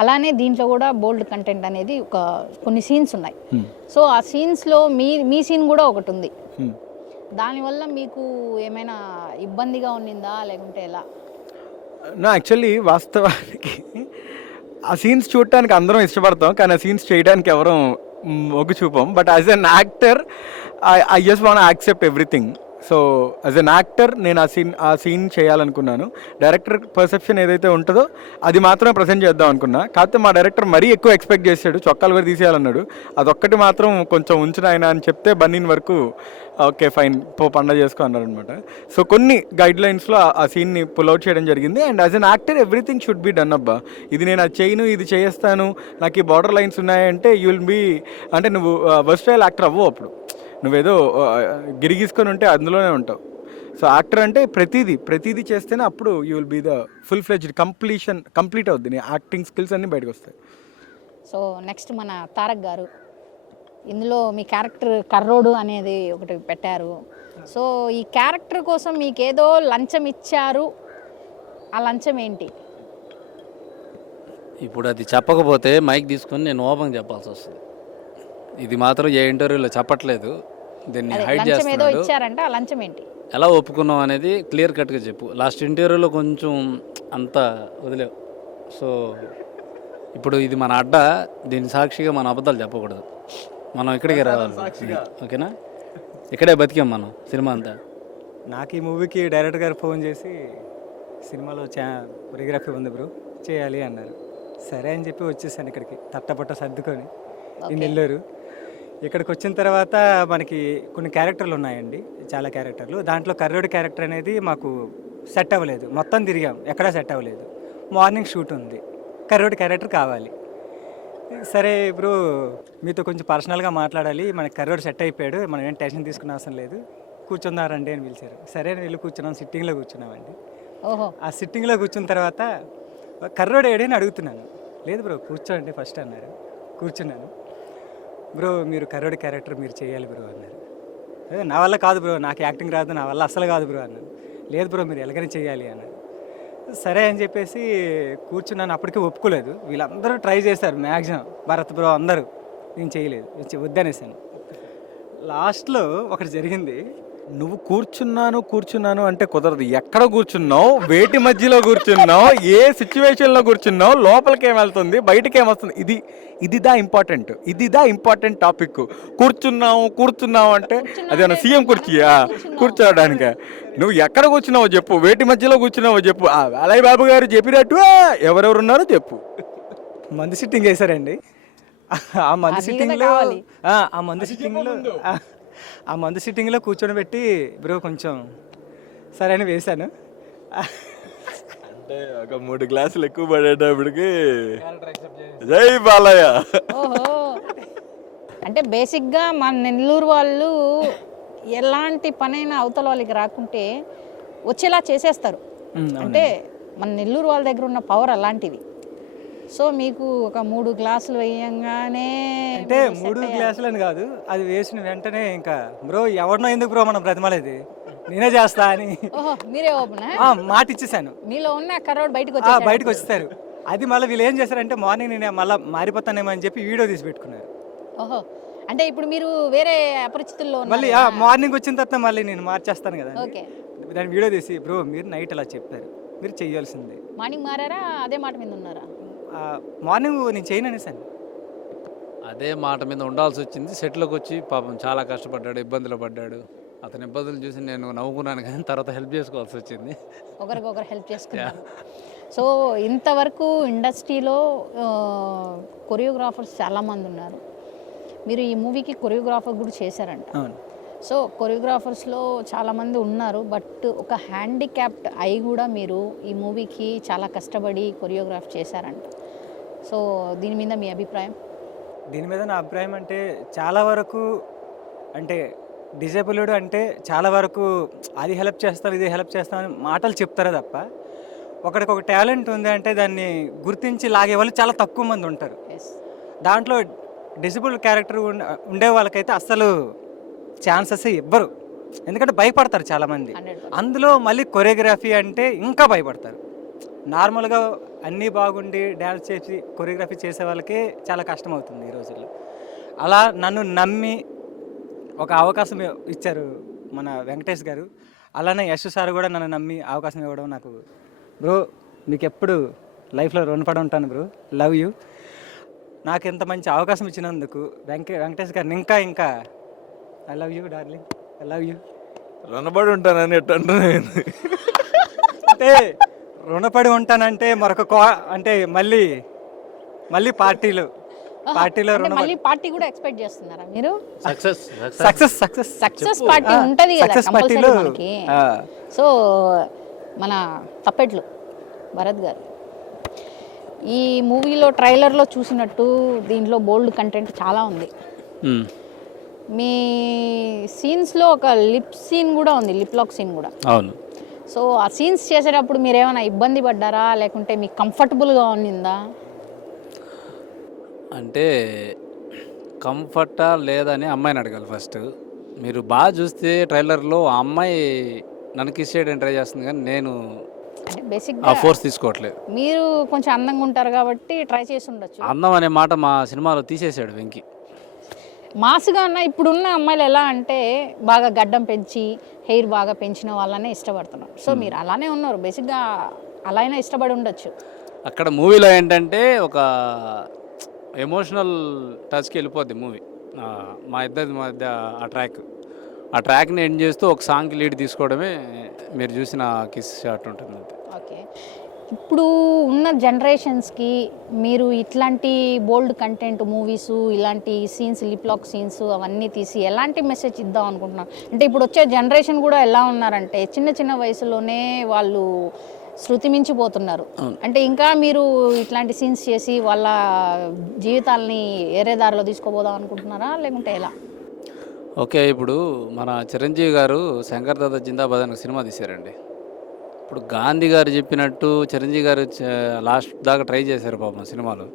అలానే దీంట్లో కూడా బోల్డ్ కంటెంట్ అనేది కొన్ని సీన్స్ ఉన్నాయి. సో ఆ సీన్స్లో మీ సీన్ కూడా ఒకటి ఉంది. దానివల్ల మీకు ఏమైనా ఇబ్బందిగా ఉన్నిందా లేకుంటే ఎలా? యాక్చువల్లీ వాస్తవానికి ఆ సీన్స్ చూడటానికి అందరం ఇష్టపడతాం, కానీ ఆ సీన్స్ చేయడానికి ఎవరం మొగ్గు చూపం. But as an actor I just want accept everything. So as an actor నేను ఆ సీన్ చేయాలనుకున్నాను. డైరెక్టర్ పర్సెప్షన్ ఏదైతే ఉంటుందో అది మాత్రమే ప్రజెంట్ చేద్దాం అనుకున్నా. కాకపోతే మా డైరెక్టర్ మరీ ఎక్కువ ఎక్స్పెక్ట్ చేశాడు, చొక్కాలు కూడా తీసేయాలన్నాడు. అదొక్కటి మాత్రం కొంచెం ఉంచిన ఆయన అని చెప్తే బన్నీన్ వరకు ఓకే ఫైన్ పండగ చేసుకో అన్నారు అనమాట. సో కొన్ని గైడ్ లైన్స్లో ఆ సీన్ని పుల్అవుట్ చేయడం జరిగింది. And as an actor everything should be done అబ్బా. ఇది నేను అది చేయను, ఇది చేస్తాను, నాకు ఈ బార్డర్ లైన్స్ ఉన్నాయంటే యూ విల్ బీ, అంటే నువ్వు వర్స్టైల్ యాక్టర్ అవ్వవు. అప్పుడు నువ్వేదో గిరిగీసుకొని ఉంటే అందులోనే ఉంటావు. సో యాక్టర్ అంటే ప్రతిదీ చేస్తేనే అప్పుడు you will be the full fledged complete అవుద్ది నీ యాక్టింగ్ స్కిల్స్ అన్నీ బయటకు వస్తాయి. సో నెక్స్ట్ మన తారక్ గారు, ఇందులో మీ క్యారెక్టర్ కర్రోడు అనేది ఒకటి పెట్టారు. సో ఈ క్యారెక్టర్ కోసం మీకేదో లంచం ఇచ్చారు, ఆ లంచం ఏంటి? ఇప్పుడు అది చెప్పకపోతే మైక్ తీసుకొని నేను ఓపెన్ చెప్పాల్సి వస్తుంది. ఇది మాత్రం ఏ ఇంటర్వ్యూలో చెప్పట్లేదు, దీన్ని అదే హైడ్ లంచం ఏదో చేస్తున్నాడు. ఇచ్చారంటే ఆ లంచం ఏంటి? ఎలా ఒప్పుకున్నాం అనేది క్లియర్ కట్గా చెప్పు. లాస్ట్ ఇంటర్వ్యూలో కొంచెం అంత వదిలేవు. సో ఇప్పుడు ఇది మన అడ్డ, దీని సాక్షిగా మన అబద్ధాలు చెప్పకూడదు. మనం ఇక్కడికే రావాలి, ఓకేనా? ఇక్కడే బతికాం మనం సినిమా అంతా. నాకు ఈ మూవీకి డైరెక్టర్ గారు ఫోన్ చేసి సినిమాలో కొరియోగ్రఫీ ఉంది బ్రో చేయాలి అన్నారు. సరే అని చెప్పి వచ్చేసాను ఇక్కడికి తట్టపట్ట సర్దుకొని ఈ నెల్లూరు. ఇక్కడికి వచ్చిన తర్వాత మనకి కొన్ని క్యారెక్టర్లు ఉన్నాయండి, చాలా క్యారెక్టర్లు. దాంట్లో కర్రోడి క్యారెక్టర్ అనేది మాకు సెట్ అవ్వలేదు, మొత్తం తిరిగాం ఎక్కడా సెట్ అవ్వలేదు. మార్నింగ్ షూట్ ఉంది, కర్రోడి క్యారెక్టర్ కావాలి. సరే బ్రో మీతో కొంచెం పర్సనల్గా మాట్లాడాలి, మనకి కర్రోడు సెట్ అయిపోయాడు, మనం ఏం టెన్షన్ తీసుకునే అవసరం లేదు, కూర్చున్నారండి అని పిలిచారు. సరే అని వెళ్ళి కూర్చున్నాం, సిట్టింగ్లో కూర్చున్నామండి. ఓహో, ఆ సిట్టింగ్లో కూర్చున్న తర్వాత కర్రోడు ఏడి అని అడుగుతున్నాను. లేదు బ్రో కూర్చోండి ఫస్ట్ అన్నారు. కూర్చున్నాను. బ్రో మీరు కర్రోడి క్యారెక్టర్ మీరు చేయాలి బ్రో అన్నారు. నా వల్ల కాదు బ్రో, నాకు యాక్టింగ్ రాదు, నా వల్ల అసలు కాదు బ్రో అన్నాను. లేదు బ్రో మీరు ఎలాగని చేయాలి అన్నారు. సరే అని చెప్పేసి కూర్చున్నాను. అప్పటికే ఒప్పుకోలేదు, వీళ్ళందరూ ట్రై చేశారు మ్యాక్సిమం, భరత్ బ్రో అందరూ. నేను చేయలేదు, వద్దనేసాను. లాస్ట్లో ఒకటి జరిగింది. నువ్వు కూర్చున్నాను అంటే కుదరదు. ఎక్కడ కూర్చున్నావు, వేటి మధ్యలో కూర్చున్నావు, ఏ సిచ్యువేషన్లో కూర్చున్నావు, లోపలికి ఏం వెళ్తుంది, బయటకి ఏమొస్తుంది, ఇది దా ఇంపార్టెంట్ టాపిక్. కూర్చున్నావు అంటే అదేమన్నా సీఎం కుర్చీయా కూర్చోవడానికి? నువ్వు ఎక్కడ కూర్చున్నావో చెప్పు, వేటి మధ్యలో కూర్చున్నావో చెప్పు. అలయ్ బాబు గారు చెప్పినట్టు ఎవరెవరు ఉన్నారో చెప్పు. మందు సిట్టింగ్ వేశారండి. ఆ మందు సిట్టింగ్లో కూర్చొని పెట్టి బ్రో కొంచెం సరే అని వేశాను. అంటే ఒక 3 గ్లాసులు ఎక్కువ పడేటప్పటికి జై బాలయ్య. ఓహో, అంటే బేసిక్గా మన నెల్లూరు వాళ్ళు ఎలాంటి పనైనా అవతల వాళ్ళకి రాకుంటే వచ్చేలా చేసేస్తారు. అంటే మన నెల్లూరు వాళ్ళ దగ్గర ఉన్న పవర్ అలాంటిది. సో మీకు ఒక 3 గ్లాసులు వేయంగానే అంటే 3 గ్లాసులు అని కాదు, అది వేసిన వెంటనే ఇంకా బ్రో ఎవరినో ఎందుకు బ్రో మనం బ్రతిమాలేది, నేనే చేస్తా అని ఓహో, మీరే ఓపెన్ మాట ఇచ్చేసాను. మీలో ఉన్న కరోడ్ బయటకు బయటకు వచ్చేసారు. అది మళ్ళీ వీళ్ళు ఏం చేశారంటే మార్నింగ్ నేను మళ్ళీ మారిపోతానేమో అని చెప్పి వీడియో తీసి పెట్టుకున్నారు. ఓహో, అంటే ఇప్పుడు మీరు వేరే అపరిచితుల్లో మళ్ళీ మార్నింగ్ వచ్చిన తర్వాత మళ్ళీ నేను మార్చేస్తాను కదా, ఓకే, దాని వీడియో తీసి బ్రో మీరు నైట్ అలా చెప్పారు, మీరు చెయ్యాల్సిందే. మార్నింగ్ మారారా, అదే మాట మీద ఉన్నారా? మార్నింగ్ నేను చేయను అనేసాను. అదే మాట మీద ఉండాల్సి వచ్చింది. సెట్లోకి వచ్చి పాపం చాలా కష్టపడ్డాడు, ఇబ్బందులు పడ్డాడు. అతని ఇబ్బందులు చూసి నేను నవ్వుకున్నాను, కానీ తర్వాత హెల్ప్ చేసుకోవాల్సి వచ్చింది. ఒకరికొకరు హెల్ప్ చేసుకున్నారు. సో ఇంతవరకు ఇండస్ట్రీలో కొరియోగ్రాఫర్స్ చాలామంది ఉన్నారు. మీరు ఈ మూవీకి కొరియోగ్రాఫర్ కూడా చేశారంట. సో కొరియోగ్రాఫర్స్లో చాలామంది ఉన్నారు, బట్ ఒక హ్యాండిక్యాప్డ్ అయి కూడా మీరు ఈ మూవీకి చాలా కష్టపడి కొరియోగ్రాఫ్ చేశారంట. సో దీని మీద మీ అభిప్రాయం? దీని మీద నా అభిప్రాయం అంటే చాలా వరకు అంటే డిజేబుల్డ్ అంటే చాలా వరకు అది హెల్ప్ చేస్తాం ఇది హెల్ప్ చేస్తాం అని మాటలు చెప్తారే తప్ప ఒకడికి ఒక టాలెంట్ ఉంది అంటే దాన్ని గుర్తించి లాగే వాళ్ళు చాలా తక్కువ మంది ఉంటారు. దాంట్లో డిజేబుల్డ్ క్యారెక్టర్ ఉండే వాళ్ళకైతే అస్సలు ఛాన్సెస్ ఇవ్వరు, ఎందుకంటే భయపడతారు చాలామంది. అందులో మళ్ళీ కొరియోగ్రఫీ అంటే ఇంకా భయపడతారు. నార్మల్గా అన్నీ బాగుండి డ్యాన్స్ చేసి కొరియోగ్రఫీ చేసే వాళ్ళకే చాలా కష్టం అవుతుంది ఈ రోజుల్లో. అలా నన్ను నమ్మి ఒక అవకాశం ఇచ్చారు మన వెంకటేష్ గారు. అలానే యశ్ సార్ కూడా నన్ను నమ్మి అవకాశం ఇవ్వడం నాకు బ్రో మీకు ఎప్పుడు లైఫ్లో రుణపడి ఉంటాను బ్రో, లవ్ యూ. నాకు ఇంత మంచి అవకాశం ఇచ్చినందుకు వెంకటేష్ గారిని ఇంకా I love you darling, I love you. రుణపడి ఉంటానని ఎట్టంటున్నాను. అంటే రుణపడి ఉంటానంటే మరొక అంటే మళ్ళీ పార్టీలో మళ్ళీ పార్టీ కూడా ఎక్స్పెక్ట్ చేస్తున్నారా మీరు? సక్సెస్ పార్టీ ఉంటది కదా కంపల్సరీ మనకి. సో మన తప్పెట్లు భరత్ గారు, ఈ మూవీలో ట్రైలర్లో చూసినట్టు దీంట్లో బోల్డ్ కంటెంట్ చాలా ఉంది. మీ సీన్స్లో ఒక లిప్ సీన్ కూడా ఉంది, లిప్ లాక్ సీన్ కూడా. అవును. సో ఆ సీన్స్ చేసేటప్పుడు మీరు ఏమైనా ఇబ్బంది పడ్డారా, లేకుంటే మీకు కంఫర్టబుల్గా ఉన్నిందా? అంటే కంఫర్టా లేదని అమ్మాయిని అడగాలి ఫస్ట్. మీరు బాగా చూస్తే ట్రైలర్లో ఆ అమ్మాయి నన్ను కిస్ చేయడానికి ట్రై చేస్తుంది, కానీ నేను అంటే ఆ బేసిక్గా ఫోర్స్ తీసుకోవట్లేదు. మీరు కొంచెం అందంగా ఉంటారు కాబట్టి ట్రై చేసి ఉండొచ్చు. అందం అనే మాట మా సినిమాలో తీసేసాడు వెంకీ. మాస్గా ఉన్న ఇప్పుడున్న అమ్మాయిలు ఎలా అంటే బాగా గడ్డం పెంచి హెయిర్ బాగా పెంచిన వాళ్ళనే ఇష్టపడుతున్నారు. సో మీరు అలానే ఉన్నారు, బేసిక్గా అలా అయినా ఇష్టపడి ఉండొచ్చు. అక్కడ మూవీలో ఏంటంటే ఒక ఎమోషనల్ టచ్కి వెళ్ళిపోద్ది మూవీ. మా ఇద్దరి మధ్య ఆ ట్రాక్ని ఎండ్ చేస్తూ ఒక సాంగ్కి లీడ్ తీసుకోవడమే మీరు చూసిన కిస్ షాట్ ఉంటుంది అంతే. ఓకే, ఇప్పుడు ఉన్న జనరేషన్స్కి మీరు ఇట్లాంటి బోల్డ్ కంటెంట్ మూవీస్, ఇలాంటి సీన్స్, లిప్ లాక్ సీన్స్ అవన్నీ తీసి ఎలాంటి మెసేజ్ ఇద్దాం అనుకుంటున్నాను? అంటే ఇప్పుడు వచ్చే జనరేషన్ కూడా ఎలా ఉన్నారంటే చిన్న చిన్న వయసులోనే వాళ్ళు శృతి మించిపోతున్నారు. అంటే ఇంకా మీరు ఇట్లాంటి సీన్స్ చేసి వాళ్ళ జీవితాలని ఏరే దారిలో తీసుకోబోదాం అనుకుంటున్నారా, లేకుంటే ఎలా? ఓకే, ఇప్పుడు మన చిరంజీవి గారు శంకర్ దాదా జిందాబాద్ అనే సినిమా తీశారండి. ఇప్పుడు గాంధీ గారు చెప్పినట్టు చిరంజీవి గారు లాస్ట్ దాకా ట్రై చేశారు పాపం సినిమాలో.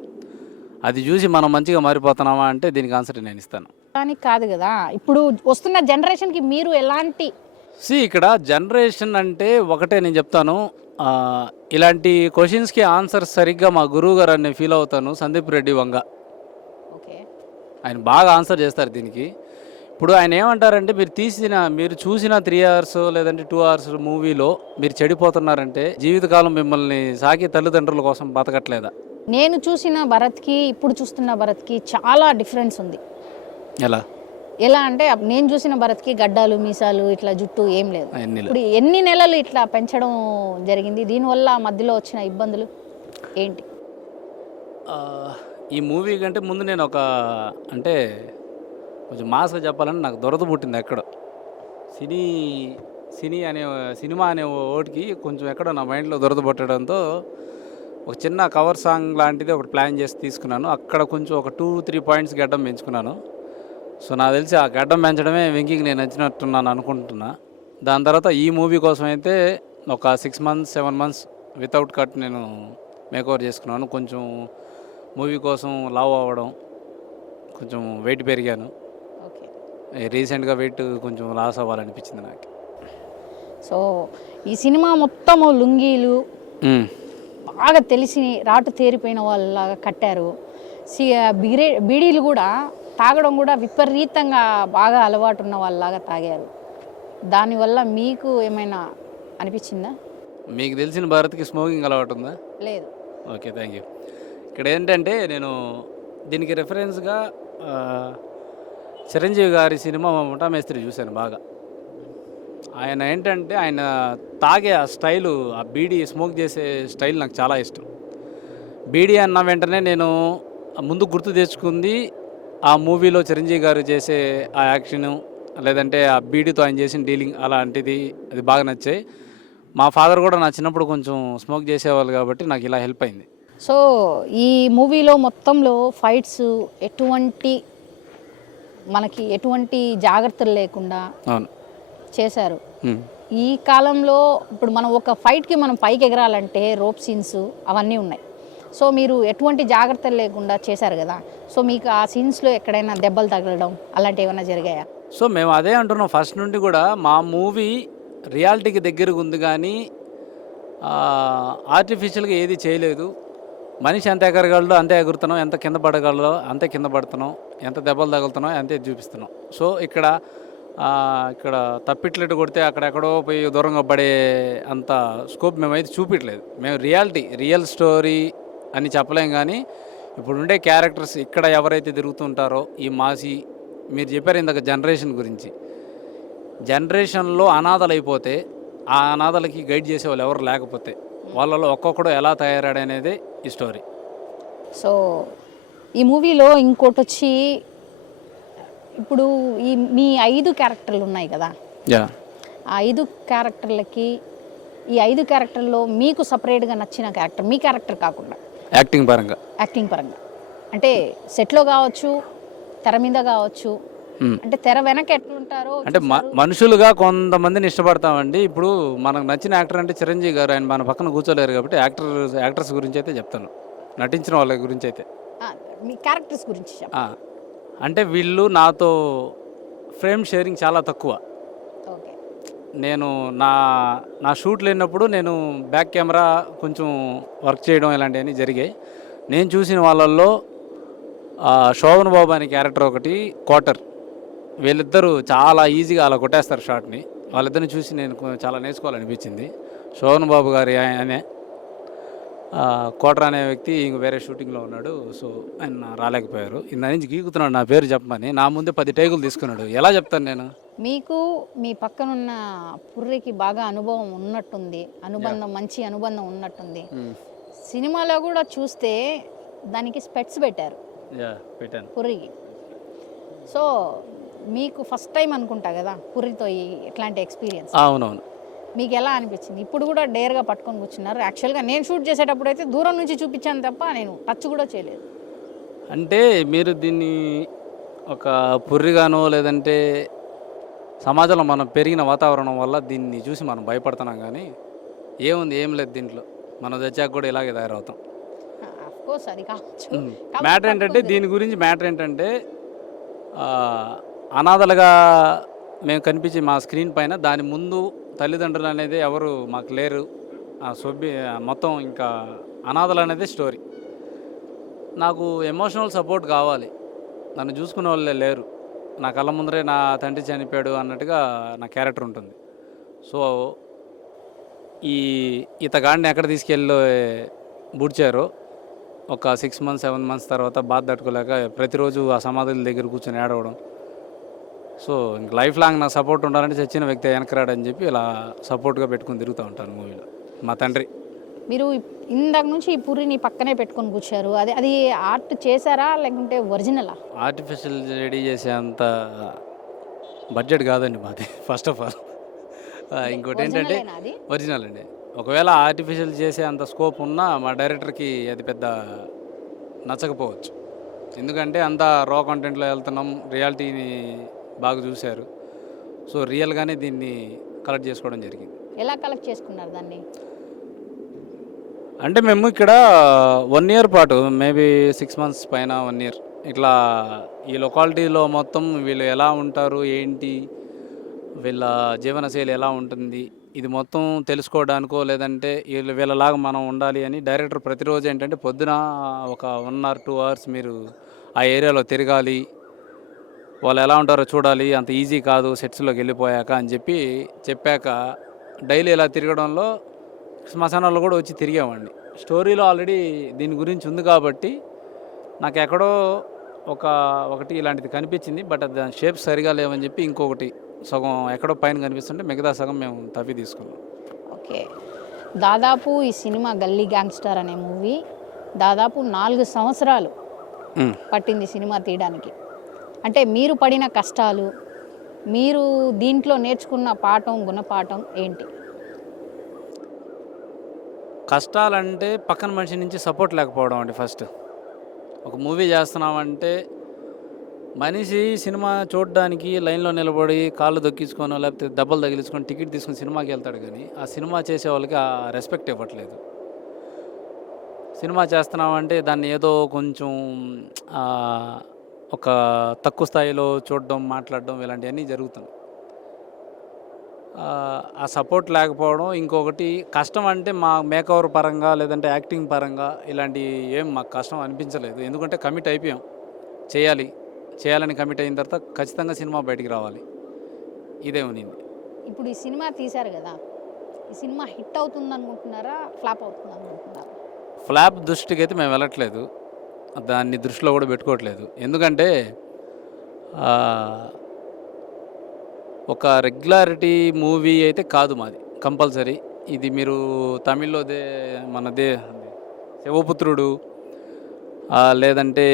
అది చూసి మనం మంచిగా మారిపోతున్నామా అంటే దీనికి ఆన్సర్ నేను ఇస్తాను. కానీ కాదు కదా, ఇప్పుడు వస్తున్న జనరేషన్కి మీరు ఎలాంటి ఇక్కడ జనరేషన్ అంటే ఒకటే నేను చెప్తాను. ఇలాంటి క్వశ్చన్స్కి ఆన్సర్ సరిగ్గా మా గురువు గారు అని ఫీల్ అవుతాను, సందీప్ రెడ్డి వంగ. ఓకే, ఆయన బాగా ఆన్సర్ చేస్తారు దీనికి. ఇప్పుడు ఆయన ఏమంటారంటే మీరు చూసిన 3 hours లేదంటే 2 hours మూవీలో మీరు చెడిపోతున్నారంటే జీవితకాలం మిమ్మల్ని సాకి తల్లిదండ్రుల కోసం బతకట్లేదా? నేను చూసిన భరత్కి ఇప్పుడు చూస్తున్న భరత్కి చాలా డిఫరెన్స్ ఉంది. ఎలా అంటే నేను చూసిన భరత్కి గడ్డాలు, మీసాలు, ఇట్లా జుట్టు ఏం లేదు. ఇప్పుడు ఎన్ని నెలలు ఇట్లా పెంచడం జరిగింది, దీనివల్ల మధ్యలో వచ్చిన ఇబ్బందులు ఏంటి? ఈ మూవీ కంటే ముందు నేను అంటే కొంచెం మాస్గా చెప్పాలని నాకు దొరద పుట్టింది ఎక్కడో. సినిమా అనే ఓటికి కొంచెం ఎక్కడో నా మైండ్లో దొరద పుట్టడంతో ఒక చిన్న కవర్ సాంగ్ లాంటిది ఒకటి ప్లాన్ చేసి తీసుకున్నాను. అక్కడ కొంచెం ఒక 2-3 పాయింట్స్ గడ్డం పెంచుకున్నాను. సో నాకు తెలిసి ఆ గడ్డం పెంచడమే వెంకీకి నేను నచ్చినట్టున్నాను అనుకుంటున్నా. దాని తర్వాత ఈ మూవీ కోసం అయితే ఒక 6 months 7 months వితౌట్ కట్ నేను మేకఓవర్ చేసుకున్నాను. కొంచెం మూవీ కోసం లావ్ అవ్వడం, కొంచెం వెయిట్ పెరిగాను. రీసెంట్గా వెయిట్ కొంచెం లాస్ అవ్వాలనిపించింది నాకు. సో ఈ సినిమా మొత్తము లుంగీలు బాగా తెలిసి రాటు తేరిపోయిన వాళ్ళలాగా కట్టారు. బీడీలు కూడా తాగడం కూడా విపరీతంగా బాగా అలవాటు ఉన్న వాళ్ళలాగా తాగారు. దానివల్ల మీకు ఏమైనా అనిపించిందా? మీకు తెలిసిన భారత్కి స్మోకింగ్ అలవాటు ఉందా? లేదు. Okay, thank you. ఇక్కడ ఏంటంటే నేను దీనికి రెఫరెన్స్గా చిరంజీవి గారి సినిమా ముఠా మేస్త్రి చూశాను బాగా. ఆయన ఏంటంటే ఆయన తాగే ఆ స్టైలు, ఆ బీడీ స్మోక్ చేసే స్టైల్ నాకు చాలా ఇష్టం. బీడీ అన్న వెంటనే నేను ముందు గుర్తు తెచ్చుకుంది ఆ మూవీలో చిరంజీవి గారు చేసే ఆ యాక్షను, లేదంటే ఆ బీడీతో ఆయన చేసిన డీలింగ్ అలాంటిది, అది బాగా నచ్చాయి. మా ఫాదర్ కూడా నా చిన్నప్పుడు కొంచెం స్మోక్ చేసేవాళ్ళు కాబట్టి నాకు ఇలా హెల్ప్ అయింది. సో ఈ మూవీలో మొత్తంలో ఫైట్స్ ఎటువంటి జాగ్రత్తలు లేకుండా చేశారు. ఈ కాలంలో ఇప్పుడు మనం ఒక ఫైట్కి మనం పైకి ఎగరాలంటే రోప్ సీన్స్ అవన్నీ ఉన్నాయి. సో మీరు ఎటువంటి జాగ్రత్తలు లేకుండా చేశారు కదా, సో మీకు ఆ సీన్స్లో ఎక్కడైనా దెబ్బలు తగలడం అలాంటివి ఏమైనా జరిగాయా? సో మేము అదే అంటున్నాం ఫస్ట్ నుండి కూడా, మా మూవీ రియాలిటీకి దగ్గరగా ఉంది కానీ ఆర్టిఫిషియల్గా ఏది చేయలేదు. మనిషి ఎంత ఎగరగలడో అంతే ఎగురుతున్నాం, ఎంత కింద పడగలడో అంతే కింద పడుతున్నాం, ఎంత దెబ్బలు తగులుతున్నాం అంతే చూపిస్తున్నాం. సో ఇక్కడ తప్పిట్లెట్టు కొడితే అక్కడెక్కడో పోయి దూరంగా పడే అంత స్కోప్ మేమైతే చూపించలేదు. మేము రియల్ స్టోరీ అని చెప్పలేం కానీ ఇప్పుడు ఉండే క్యారెక్టర్స్ ఇక్కడ ఎవరైతే తిరుగుతుంటారో ఈ మాసి, మీరు చెప్పారు ఇందాక జనరేషన్ గురించి, జనరేషన్లో అనాథలు అయిపోతే ఆ అనాథలకి గైడ్ చేసేవాళ్ళు ఎవరు లేకపోతే వాళ్ళలో ఒక్కొక్కడు ఎలా తయారాడనేదే ఈ స్టోరీ. సో ఈ మూవీలో ఇంకోటి వచ్చి, ఇప్పుడు మీ 5 క్యారెక్టర్లు ఉన్నాయి కదా, ఆ 5 క్యారెక్టర్లకి ఈ 5 క్యారెక్టర్లో మీకు సపరేట్గా నచ్చిన క్యారెక్టర్, మీ క్యారెక్టర్ కాకుండా యాక్టింగ్ పరంగా అంటే సెట్లో కావచ్చు, తెర మీద కావచ్చు, అంటే తెర వెనక ఎట్లుంటారో అంటే మనుషులుగా కొంతమందిని ఇష్టపడతామండి. ఇప్పుడు మనకు నచ్చిన యాక్టర్ అంటే చిరంజీవి గారు, ఆయన మన పక్కన కూర్చోలేరు కాబట్టి యాక్టర్స్ గురించి అయితే చెప్తాను, నటించిన వాళ్ళ గురించి అయితే. ఆ, మీ క్యారెక్టర్స్ గురించి చెప్పండి. ఆ, అంటే వీళ్ళు నాతో ఫ్రేమ్ షేరింగ్ చాలా తక్కువ. ఓకే. నేను నా షూట్ లేనప్పుడు నేను బ్యాక్ కెమెరా కొంచెం వర్క్ చేయడం ఇలాంటివన్నీ జరిగాయి. నేను చూసిన వాళ్ళల్లో శోభన్ బాబు అనే క్యారెక్టర్ ఒకటి, క్వార్టర్, వీళ్ళిద్దరూ చాలా ఈజీగా అలా కొట్టేస్తారు షాట్ని. వాళ్ళిద్దరిని చూసి నేను చాలా నేర్చుకోవాలనిపించింది. శోభన్ బాబు గారి ఆయనే, క్వార్టర్ అనే వ్యక్తి ఇంక వేరే షూటింగ్లో ఉన్నాడు. సో ఆయన రాలేకపోయారు. ఇందా నుంచి గీకుతున్నాడు నా పేరు చెప్పమని. నా ముందే 10 టేకులు తీసుకున్నాడు. ఎలా చెప్తాను నేను? మీకు మీ పక్కనున్న పుర్రికి బాగా అనుభవం ఉన్నట్టుంది, మంచి అనుబంధం ఉన్నట్టుంది. సినిమాలో కూడా చూస్తే దానికి స్పెట్స్ పెట్టారు పెట్టాను పుర్రికి. సో మీకు ఫస్ట్ టైం అనుకుంటా కదా పుర్రితో ఇట్లాంటి ఎక్స్పీరియన్స్. అవునవును. మీకు ఎలా అనిపించింది? ఇప్పుడు కూడా డేర్గా పట్టుకొని కూర్చున్నారు. యాక్చువల్గా నేను షూట్ చేసేటప్పుడు అయితే దూరం నుంచి చూపించాను తప్ప నేను టచ్ కూడా చేయలేదు. అంటే మీరు దీన్ని ఒక పుర్రిగానో లేదంటే సమాజంలో మనం పెరిగిన వాతావరణం వల్ల దీన్ని చూసి మనం భయపడుతున్నాం, కానీ ఏం లేదు దీంట్లో. మనం తెచ్చాక కూడా ఇలాగే తయారవుతాం. కోర్స్ అది కావచ్చు. మ్యాటర్ ఏంటంటే దీని గురించి మ్యాటర్ ఏంటంటే అనాథలుగా మేము కనిపించి మా స్క్రీన్ పైన దాని ముందు తల్లిదండ్రులు అనేది ఎవరు మాకు లేరు. మొత్తం ఇంకా అనాథలు అనేది స్టోరీ. నాకు ఎమోషనల్ సపోర్ట్ కావాలి, నన్ను చూసుకునే వాళ్ళే లేరు, నా కళ్ళ ముందరే నా తండ్రి చనిపోయాడు అన్నట్టుగా నా క్యారెక్టర్ ఉంటుంది. సో ఇతగాడిని ఎక్కడ తీసుకెళ్ళి బుడ్చారో ఒక 6 months 7 months తర్వాత బాధ తట్టుకోలేక ప్రతిరోజు ఆ సమాధుల దగ్గర కూర్చొని ఏడవడం. సో ఇంక లైఫ్ లాంగ్ నాకు సపోర్ట్ ఉండాలంటే చచ్చిన వ్యక్తి వెనకరాడని చెప్పి ఇలా సపోర్ట్గా పెట్టుకుని తిరుగుతూ ఉంటాను మూవీలో. మా తండ్రి. మీరు ఇందాక నుంచి ఈ పుర్రిని పక్కనే పెట్టుకొని కూర్చారు, అది ఆర్ట్ చేశారా లేకుంటే ఒరిజినలా? ఆర్టిఫిషియల్ రెడీ చేసేంత బడ్జెట్ కాదండి మాది ఫస్ట్ ఆఫ్ ఆల్. ఇంకోటి ఏంటంటే ఒరిజినల్ అండి. ఒకవేళ ఆర్టిఫిషియల్ చేసే అంత స్కోప్ ఉన్నా మా డైరెక్టర్కి అది పెద్ద నచ్చకపోవచ్చు. ఎందుకంటే అంతా రా కంటెంట్లో వెళ్తున్నాం, రియాలిటీని బాగా చూశారు. సో రియల్గానే దీన్ని కలెక్ట్ చేసుకోవడం జరిగింది. ఎలా కలెక్ట్ చేసుకున్నారు దాన్ని? అంటే మేము ఇక్కడ 1 year పాటు, మేబీ 6 months పైన 1 year ఇట్లా ఈ లొకాలిటీలో మొత్తం వీళ్ళు ఎలా ఉంటారు, ఏంటి, వీళ్ళ జీవనశైలి ఎలా ఉంటుంది, ఇది మొత్తం తెలుసుకోవడానికో లేదంటే వీళ్ళలాగా మనం ఉండాలి అని డైరెక్టర్ ప్రతిరోజు ఏంటంటే పొద్దున ఒక 1 or 2 hours మీరు ఆ ఏరియాలో తిరగాలి, వాళ్ళు ఎలా ఉంటారో చూడాలి, అంత ఈజీ కాదు సెట్స్లోకి వెళ్ళిపోయాక అని చెప్పాక డైలీ ఇలా తిరగడంలో శ్మశానాల్లో కూడా వచ్చి తిరిగామండి. స్టోరీలో ఆల్రెడీ దీని గురించి ఉంది కాబట్టి నాకు ఎక్కడో ఒకటి ఇలాంటిది కనిపించింది. బట్ దాని షేప్స్ సరిగా లేవని చెప్పి ఇంకొకటి సగం ఎక్కడో పైన కనిపిస్తుంటే మిగతా సగం మేము తవ్వి తీసుకున్నాం. ఓకే. దాదాపు ఈ సినిమా గల్లీ గ్యాంగ్స్టర్ అనే మూవీ దాదాపు 4 సంవత్సరాలు పట్టింది సినిమా తీయడానికి. అంటే మీరు పడిన కష్టాలు, మీరు దీంట్లో నేర్చుకున్న గుణపాఠం ఏంటి? కష్టాలంటే పక్కన మనిషి నుంచి సపోర్ట్ లేకపోవడం అండి. ఫస్ట్ ఒక మూవీ చేస్తున్నామంటే మనిషి సినిమా చూడడానికి లైన్లో నిలబడి కాళ్ళు దొక్కించుకొని లేకపోతే దెబ్బలు తగిలించుకొని టికెట్ తీసుకుని సినిమాకి వెళ్తాడు, కానీ ఆ సినిమా చేసే వాళ్ళకి ఆ రెస్పెక్ట్ ఇవ్వట్లేదు. సినిమా చేస్తున్నామంటే దాన్ని ఏదో కొంచెం ఒక తక్కువ స్థాయిలో చూడడం, మాట్లాడడం ఇలాంటివన్నీ జరుగుతుంది. ఆ సపోర్ట్ లేకపోవడం. ఇంకొకటి కష్టం అంటే మా మేకవర్ పరంగా లేదంటే యాక్టింగ్ పరంగా ఇలాంటి ఏం మాకు కష్టం అనిపించలేదు. ఎందుకంటే కమిట్ అయిపోయాం, చేయాలని కమిట్ అయిన తర్వాత ఖచ్చితంగా సినిమా బయటికి రావాలి, ఇదే ఉన్నింది. ఇప్పుడు ఈ సినిమా తీశారు కదా, ఈ సినిమా హిట్ అవుతుంది అనుకుంటున్నారా, ఫ్లాప్ అవుతుంది అనుకుంటున్నారా? ఫ్లాప్ దృష్టికి అయితే మేము వెళ్ళట్లేదు, దాన్ని దృష్టిలో కూడా పెట్టుకోవట్లేదు. ఎందుకంటే ఒక రెగ్యులారిటీ మూవీ అయితే కాదు మాది, కంపల్సరీ. ఇది మీరు తమిళ్లో మనదే శివపుత్రుడు లేదంటే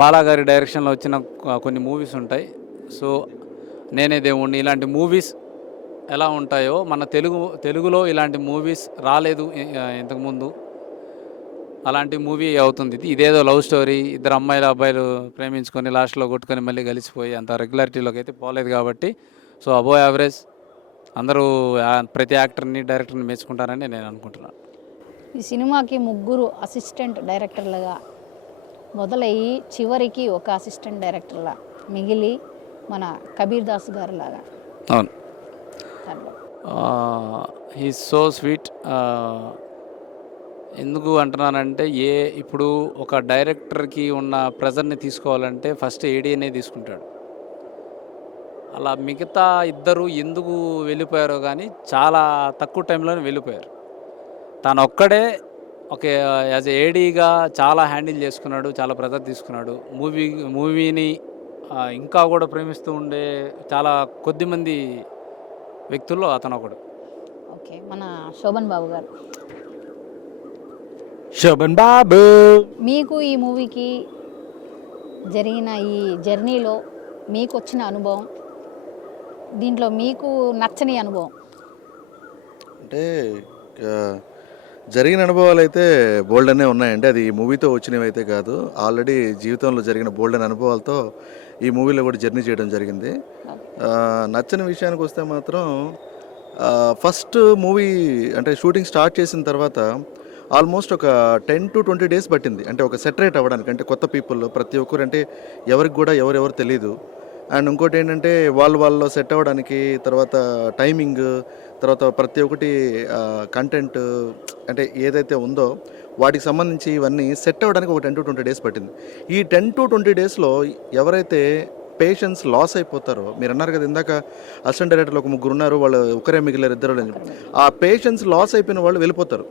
బాలాగారి డైరెక్షన్లో వచ్చిన కొన్ని మూవీస్ ఉంటాయి. సో నేనే దేవుణ్ణి, ఇలాంటి మూవీస్ ఎలా ఉంటాయో మన తెలుగులో ఇలాంటి మూవీస్ రాలేదు ఇంతకుముందు. అలాంటి మూవీ అవుతుంది ఇది. ఇదేదో లవ్ స్టోరీ, ఇద్దరు అమ్మాయిలు అబ్బాయిలు ప్రేమించుకొని లాస్ట్లో కొట్టుకొని మళ్ళీ కలిసిపోయి అంత రెగ్యులారిటీలోకి అయితే పోలేదు కాబట్టి సో అబోవ్ యావరేజ్. అందరూ ప్రతి యాక్టర్ని డైరెక్టర్ని మెచ్చుకుంటారని నేను అనుకుంటున్నాను. ఈ సినిమాకి ముగ్గురు అసిస్టెంట్ డైరెక్టర్లుగా మొదలయ్యి చివరికి ఒక అసిస్టెంట్ డైరెక్టర్లా మిగిలి మన కబీర్ దాస్ గారు లాగా. అవును, హీ సో స్వీట్. ఎందుకు అంటున్నానంటే ఇప్పుడు ఒక డైరెక్టర్కి ఉన్న ప్రెజర్ని తీసుకోవాలంటే ఫస్ట్ ఏడీనే తీసుకుంటాడు. అలా మిగతా ఇద్దరు ఎందుకు వెళ్ళిపోయారో కానీ చాలా తక్కువ టైంలోనే వెళ్ళిపోయారు. తను ఒక్కడే ఒక యాజ్ ఏడీగా చాలా హ్యాండిల్ చేసుకున్నాడు, చాలా ప్రెజర్ తీసుకున్నాడు. మూవీని ఇంకా కూడా ప్రేమిస్తూ ఉండే చాలా కొద్దిమంది వ్యక్తుల్లో అతను ఒకడు. ఓకే, మన శోభన్ బాబు గారు, శోభన్ బాబు మీకు ఈ మూవీకి జరిగిన ఈ జర్నీలో మీకు వచ్చిన అనుభవం, దీంట్లో మీకు నచ్చని అనుభవం. అంటే జరిగిన అనుభవాలు అయితే బోల్డ్ అనే ఉన్నాయండి. అది ఈ మూవీతో వచ్చినవి అయితే కాదు, ఆల్రెడీ జీవితంలో జరిగిన బోల్డ్ అనే అనుభవాలతో ఈ మూవీలో కూడా జర్నీ చేయడం జరిగింది. నచ్చని విషయానికి వస్తే మాత్రం ఫస్ట్ మూవీ అంటే షూటింగ్ స్టార్ట్ చేసిన తర్వాత ఆల్మోస్ట్ ఒక 10 to 20 days పట్టింది. అంటే ఒక సెటరేట్ అవ్వడానికి, అంటే కొత్త పీపుల్ ప్రతి ఒక్కరు, అంటే ఎవరికి కూడా ఎవరెవరు తెలియదు. అండ్ ఇంకోటి ఏంటంటే వాళ్ళు సెట్ అవ్వడానికి, తర్వాత టైమింగ్, తర్వాత ప్రతి ఒక్కటి కంటెంట్ అంటే ఏదైతే ఉందో వాటికి సంబంధించి ఇవన్నీ సెట్ అవ్వడానికి ఒక 10 to 20 days పట్టింది. ఈ 10 to 20 daysలో ఎవరైతే పేషెన్స్ లాస్ అయిపోతారో, మీరు అన్నారు కదా ఇందాక అసిస్టెంట్ డైరెక్టర్లు ఒక ముగ్గురు ఉన్నారు, వాళ్ళు ఒకరే మిగిలారు, ఇద్దరు. ఆ పేషెన్స్ లాస్ అయిపోయిన వాళ్ళు వెళ్ళిపోతారు.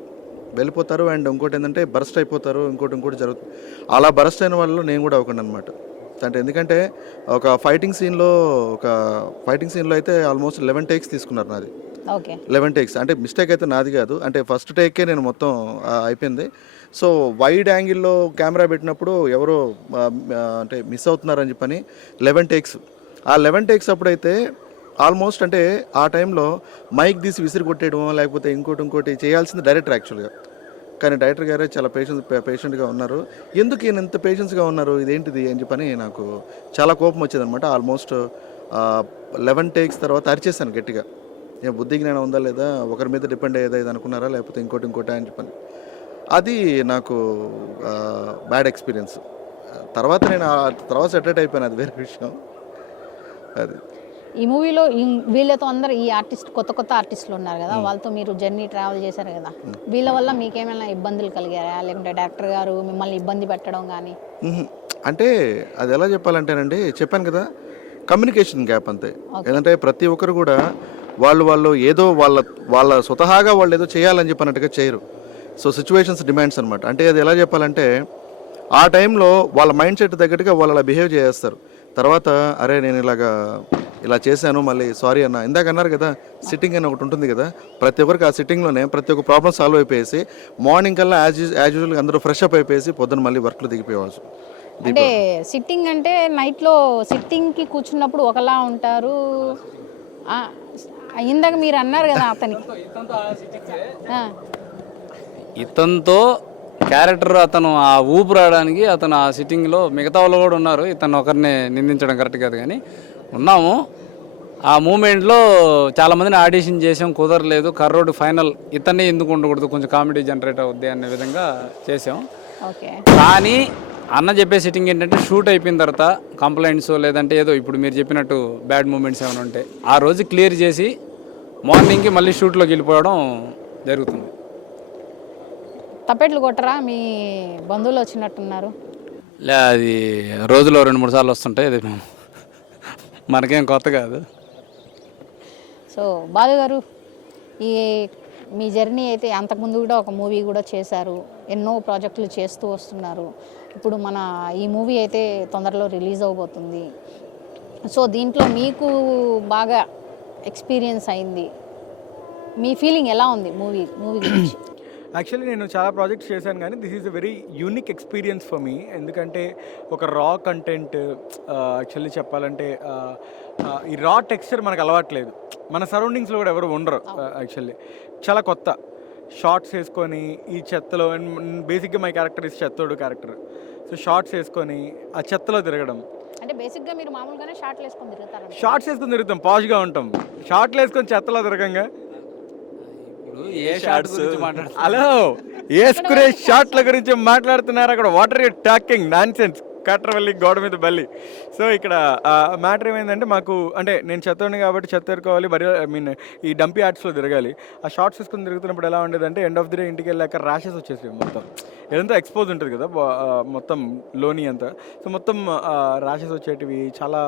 అండ్ ఇంకోటి ఏంటంటే బరస్ట్ అయిపోతారు, ఇంకోటి జరుగుతుంది. అలా బరస్ట్ అయిన వాళ్ళు నేను కూడా ఒకటి అనమాట. అంటే ఎందుకంటే ఒక ఫైటింగ్ సీన్లో అయితే ఆల్మోస్ట్ 11 takes తీసుకున్నారు నాది. Okay, 11 takes. అంటే మిస్టేక్ అయితే నాది కాదు, అంటే ఫస్ట్ టేకే నేను మొత్తం అయిపోయింది. సో వైడ్ యాంగిల్లో కెమెరా పెట్టినప్పుడు ఎవరో అంటే మిస్ అవుతున్నారని చెప్పని 11 takes. ఆ 11 takes అప్పుడైతే ఆల్మోస్ట్ అంటే ఆ టైంలో మైక్ తీసి విసిరి కొట్టేయడం లేకపోతే ఇంకోటి చేయాల్సింది డైరెక్టర్ యాక్చువల్గా. కానీ డైరెక్టర్ గారే చాలా పేషెంట్గా ఉన్నారు. ఎందుకు ఈయన ఇంత పేషెన్స్గా ఉన్నారు, ఇదేంటిది అని చెప్పని నాకు చాలా కోపం వచ్చేదనమాట. ఆల్మోస్ట్ 11 takes తర్వాత అరిచేసాను గట్టిగా. ఏం బుద్ధి జ్ఞానం ఉందా లేదా, ఒకరి మీద డిపెండ్ అయ్యేది ఇది అనుకున్నారా లేకపోతే ఇంకోటి అని చెప్పని. అది నాకు బ్యాడ్ ఎక్స్పీరియన్స్. తర్వాత నేను తర్వాత సెటరేట్ అయిపోయాను, అది వేరే విషయం. అది ఈ మూవీలో వీళ్ళతో అందరు ఈ కొత్త ఆర్టిస్టులు ఉన్నారు కదా, వాళ్ళతో మీరు జర్నీ ట్రావెల్ చేశారు కదా, వీళ్ళ వల్ల మీకేమైనా ఇబ్బందులు కలిగారా, లేకుంటే డైరెక్టర్ గారు మిమ్మల్ని ఇబ్బంది పెట్టడం కానీ? అంటే అది ఎలా చెప్పాలంటేనండి, చెప్పాను కదా, కమ్యూనికేషన్ గ్యాప్ అంతే. ఏంటంటే ప్రతి ఒక్కరు కూడా వాళ్ళు ఏదో వాళ్ళ స్వతహాగా వాళ్ళు ఏదో చేయాలని చెప్పినట్టుగా చేయరు. సో సిచ్యువేషన్స్ డిమాండ్స్ అనమాట. అంటే అది ఎలా చెప్పాలంటే ఆ టైంలో వాళ్ళ మైండ్ సెట్ తగ్గట్టుగా వాళ్ళు అలా బిహేవ్ చేస్తారు. తర్వాత అరే నేను ఇలా చేశాను, మళ్ళీ సారీ అన్న, ఇందాక అన్నారు కదా సిట్టింగ్ అని ఒకటి ఉంటుంది కదా, ప్రతి ఒక్కరికి ఆ సిట్టింగ్లోనే ప్రతి ఒక్క ప్రాబ్లం సాల్వ్ అయిపోయేసి మార్నింగ్ కల్లా యాజ్ యూజువల్గా అందరూ ఫ్రెష్ అప్ అయిపోయేసి పొద్దున్న మళ్ళీ వర్క్లో దిగిపోయేవాళ్ళు. అంటే సిట్టింగ్ అంటే నైట్లో సిట్టింగ్కి కూర్చున్నప్పుడు ఒకలా ఉంటారు. ఇందాక మీరు అన్నారు కదా అతనికి ఇతనితో క్యారెక్టర్ అతను ఆ ఊపు రావడానికి అతను ఆ సిట్టింగ్లో మిగతా వాళ్ళు కూడా ఉన్నారు. ఇతను ఒకరిని నిందించడం కరెక్ట్ కాదు కానీ ఉన్నాము. ఆ మూమెంట్లో చాలామందిని ఆడిషన్ చేసాం, కుదరలేదు. కర్రోడు ఫైనల్ ఇతన్ని ఎందుకు ఉండకూడదు, కొంచెం కామెడీ జనరేట్ అవుద్ది అనే విధంగా చేసాం. కానీ అన్న చెప్పే సిట్టింగ్ ఏంటంటే షూట్ అయిపోయిన తర్వాత కంప్లైంట్స్ లేదంటే ఏదో ఇప్పుడు మీరు చెప్పినట్టు బ్యాడ్ మూమెంట్స్ ఏమైనా ఉంటే ఆ రోజు క్లియర్ చేసి మార్నింగ్కి మళ్ళీ షూట్లోకి వెళ్ళిపోవడం జరుగుతుంది. తప్పెట్లు కొట్టరా, మీ బంధువులు వచ్చినట్టున్నారు? అది రోజులో 2-3 సార్లు వస్తుంటాయి, అది మనకేం కొత్త కాదు. సో బాలు గారు, మీ జర్నీ అయితే అంతకుముందు కూడా ఒక మూవీ కూడా చేశారు, ఎన్నో ప్రాజెక్టులు చేస్తూ వస్తున్నారు. ఇప్పుడు ఈ మూవీ అయితే తొందరలో రిలీజ్ అవబోతుంది. సో దీంట్లో మీకు బాగా ఎక్స్పీరియన్స్ అయింది, మీ ఫీలింగ్ ఎలా ఉంది మూవీ గురించి? యాక్చువల్లీ నేను చాలా ప్రాజెక్ట్స్ చేశాను కానీ this is a very unique experience for me. ఎందుకంటే ఒక రా కంటెంట్, యాక్చువల్లీ చెప్పాలంటే ఈ రా టెక్స్చర్ మనకు అలవాట్లేదు, మన సరౌండింగ్స్లో కూడా ఎవరు ఉండరు. యాక్చువల్లీ చాలా కొత్త. షార్ట్స్ వేసుకొని ఈ చెత్తలో, బేసిక్గా మై క్యారెక్టర్ ఇస్ చెత్తోడు క్యారెక్టర్. సో షార్ట్స్ వేసుకొని ఆ చెత్తలో తిరగడం. అంటే బేసిక్గా మీరు మామూలుగానే షార్ట్లు వేసుకొని తిరుగుతారు. షార్ట్స్ వేసుకొని తిరుగుతాం, పాష్గా ఉంటాం. షార్ట్లు వేసుకొని చెత్తలో తిరగంగా. ఇప్పుడు ఏ షార్ట్స్ గురించి మాట్లాడుతున్నారు? హలో, వేసుకునే షార్ట్ల గురించి మాట్లాడుతున్నారు అక్కడ. What are you talking nonsense? Cutter వెళ్ళి గోడ మీద బల్లి. సో ఇక్కడ మ్యాటర్ ఏమైందంటే, మాకు అంటే నేను చెత్తోని కాబట్టి చెత్త ఎరుకోవాలి, ఈ డంపీ యార్డ్స్లో తిరగాలి. ఆ షార్ట్స్ వేసుకొని తిరుగుతున్నప్పుడు ఎలా ఉండేదంటే, ఎండ్ ఆఫ్ ది డే ఇంటికి వెళ్ళాక ర్యాషెస్ వచ్చేసి మొత్తం ఇదంతా ఎక్స్పోజ్ ఉంటుంది కదా మొత్తం లోని అంతా. సో మొత్తం ర్యాషెస్ వచ్చేటివి, చాలా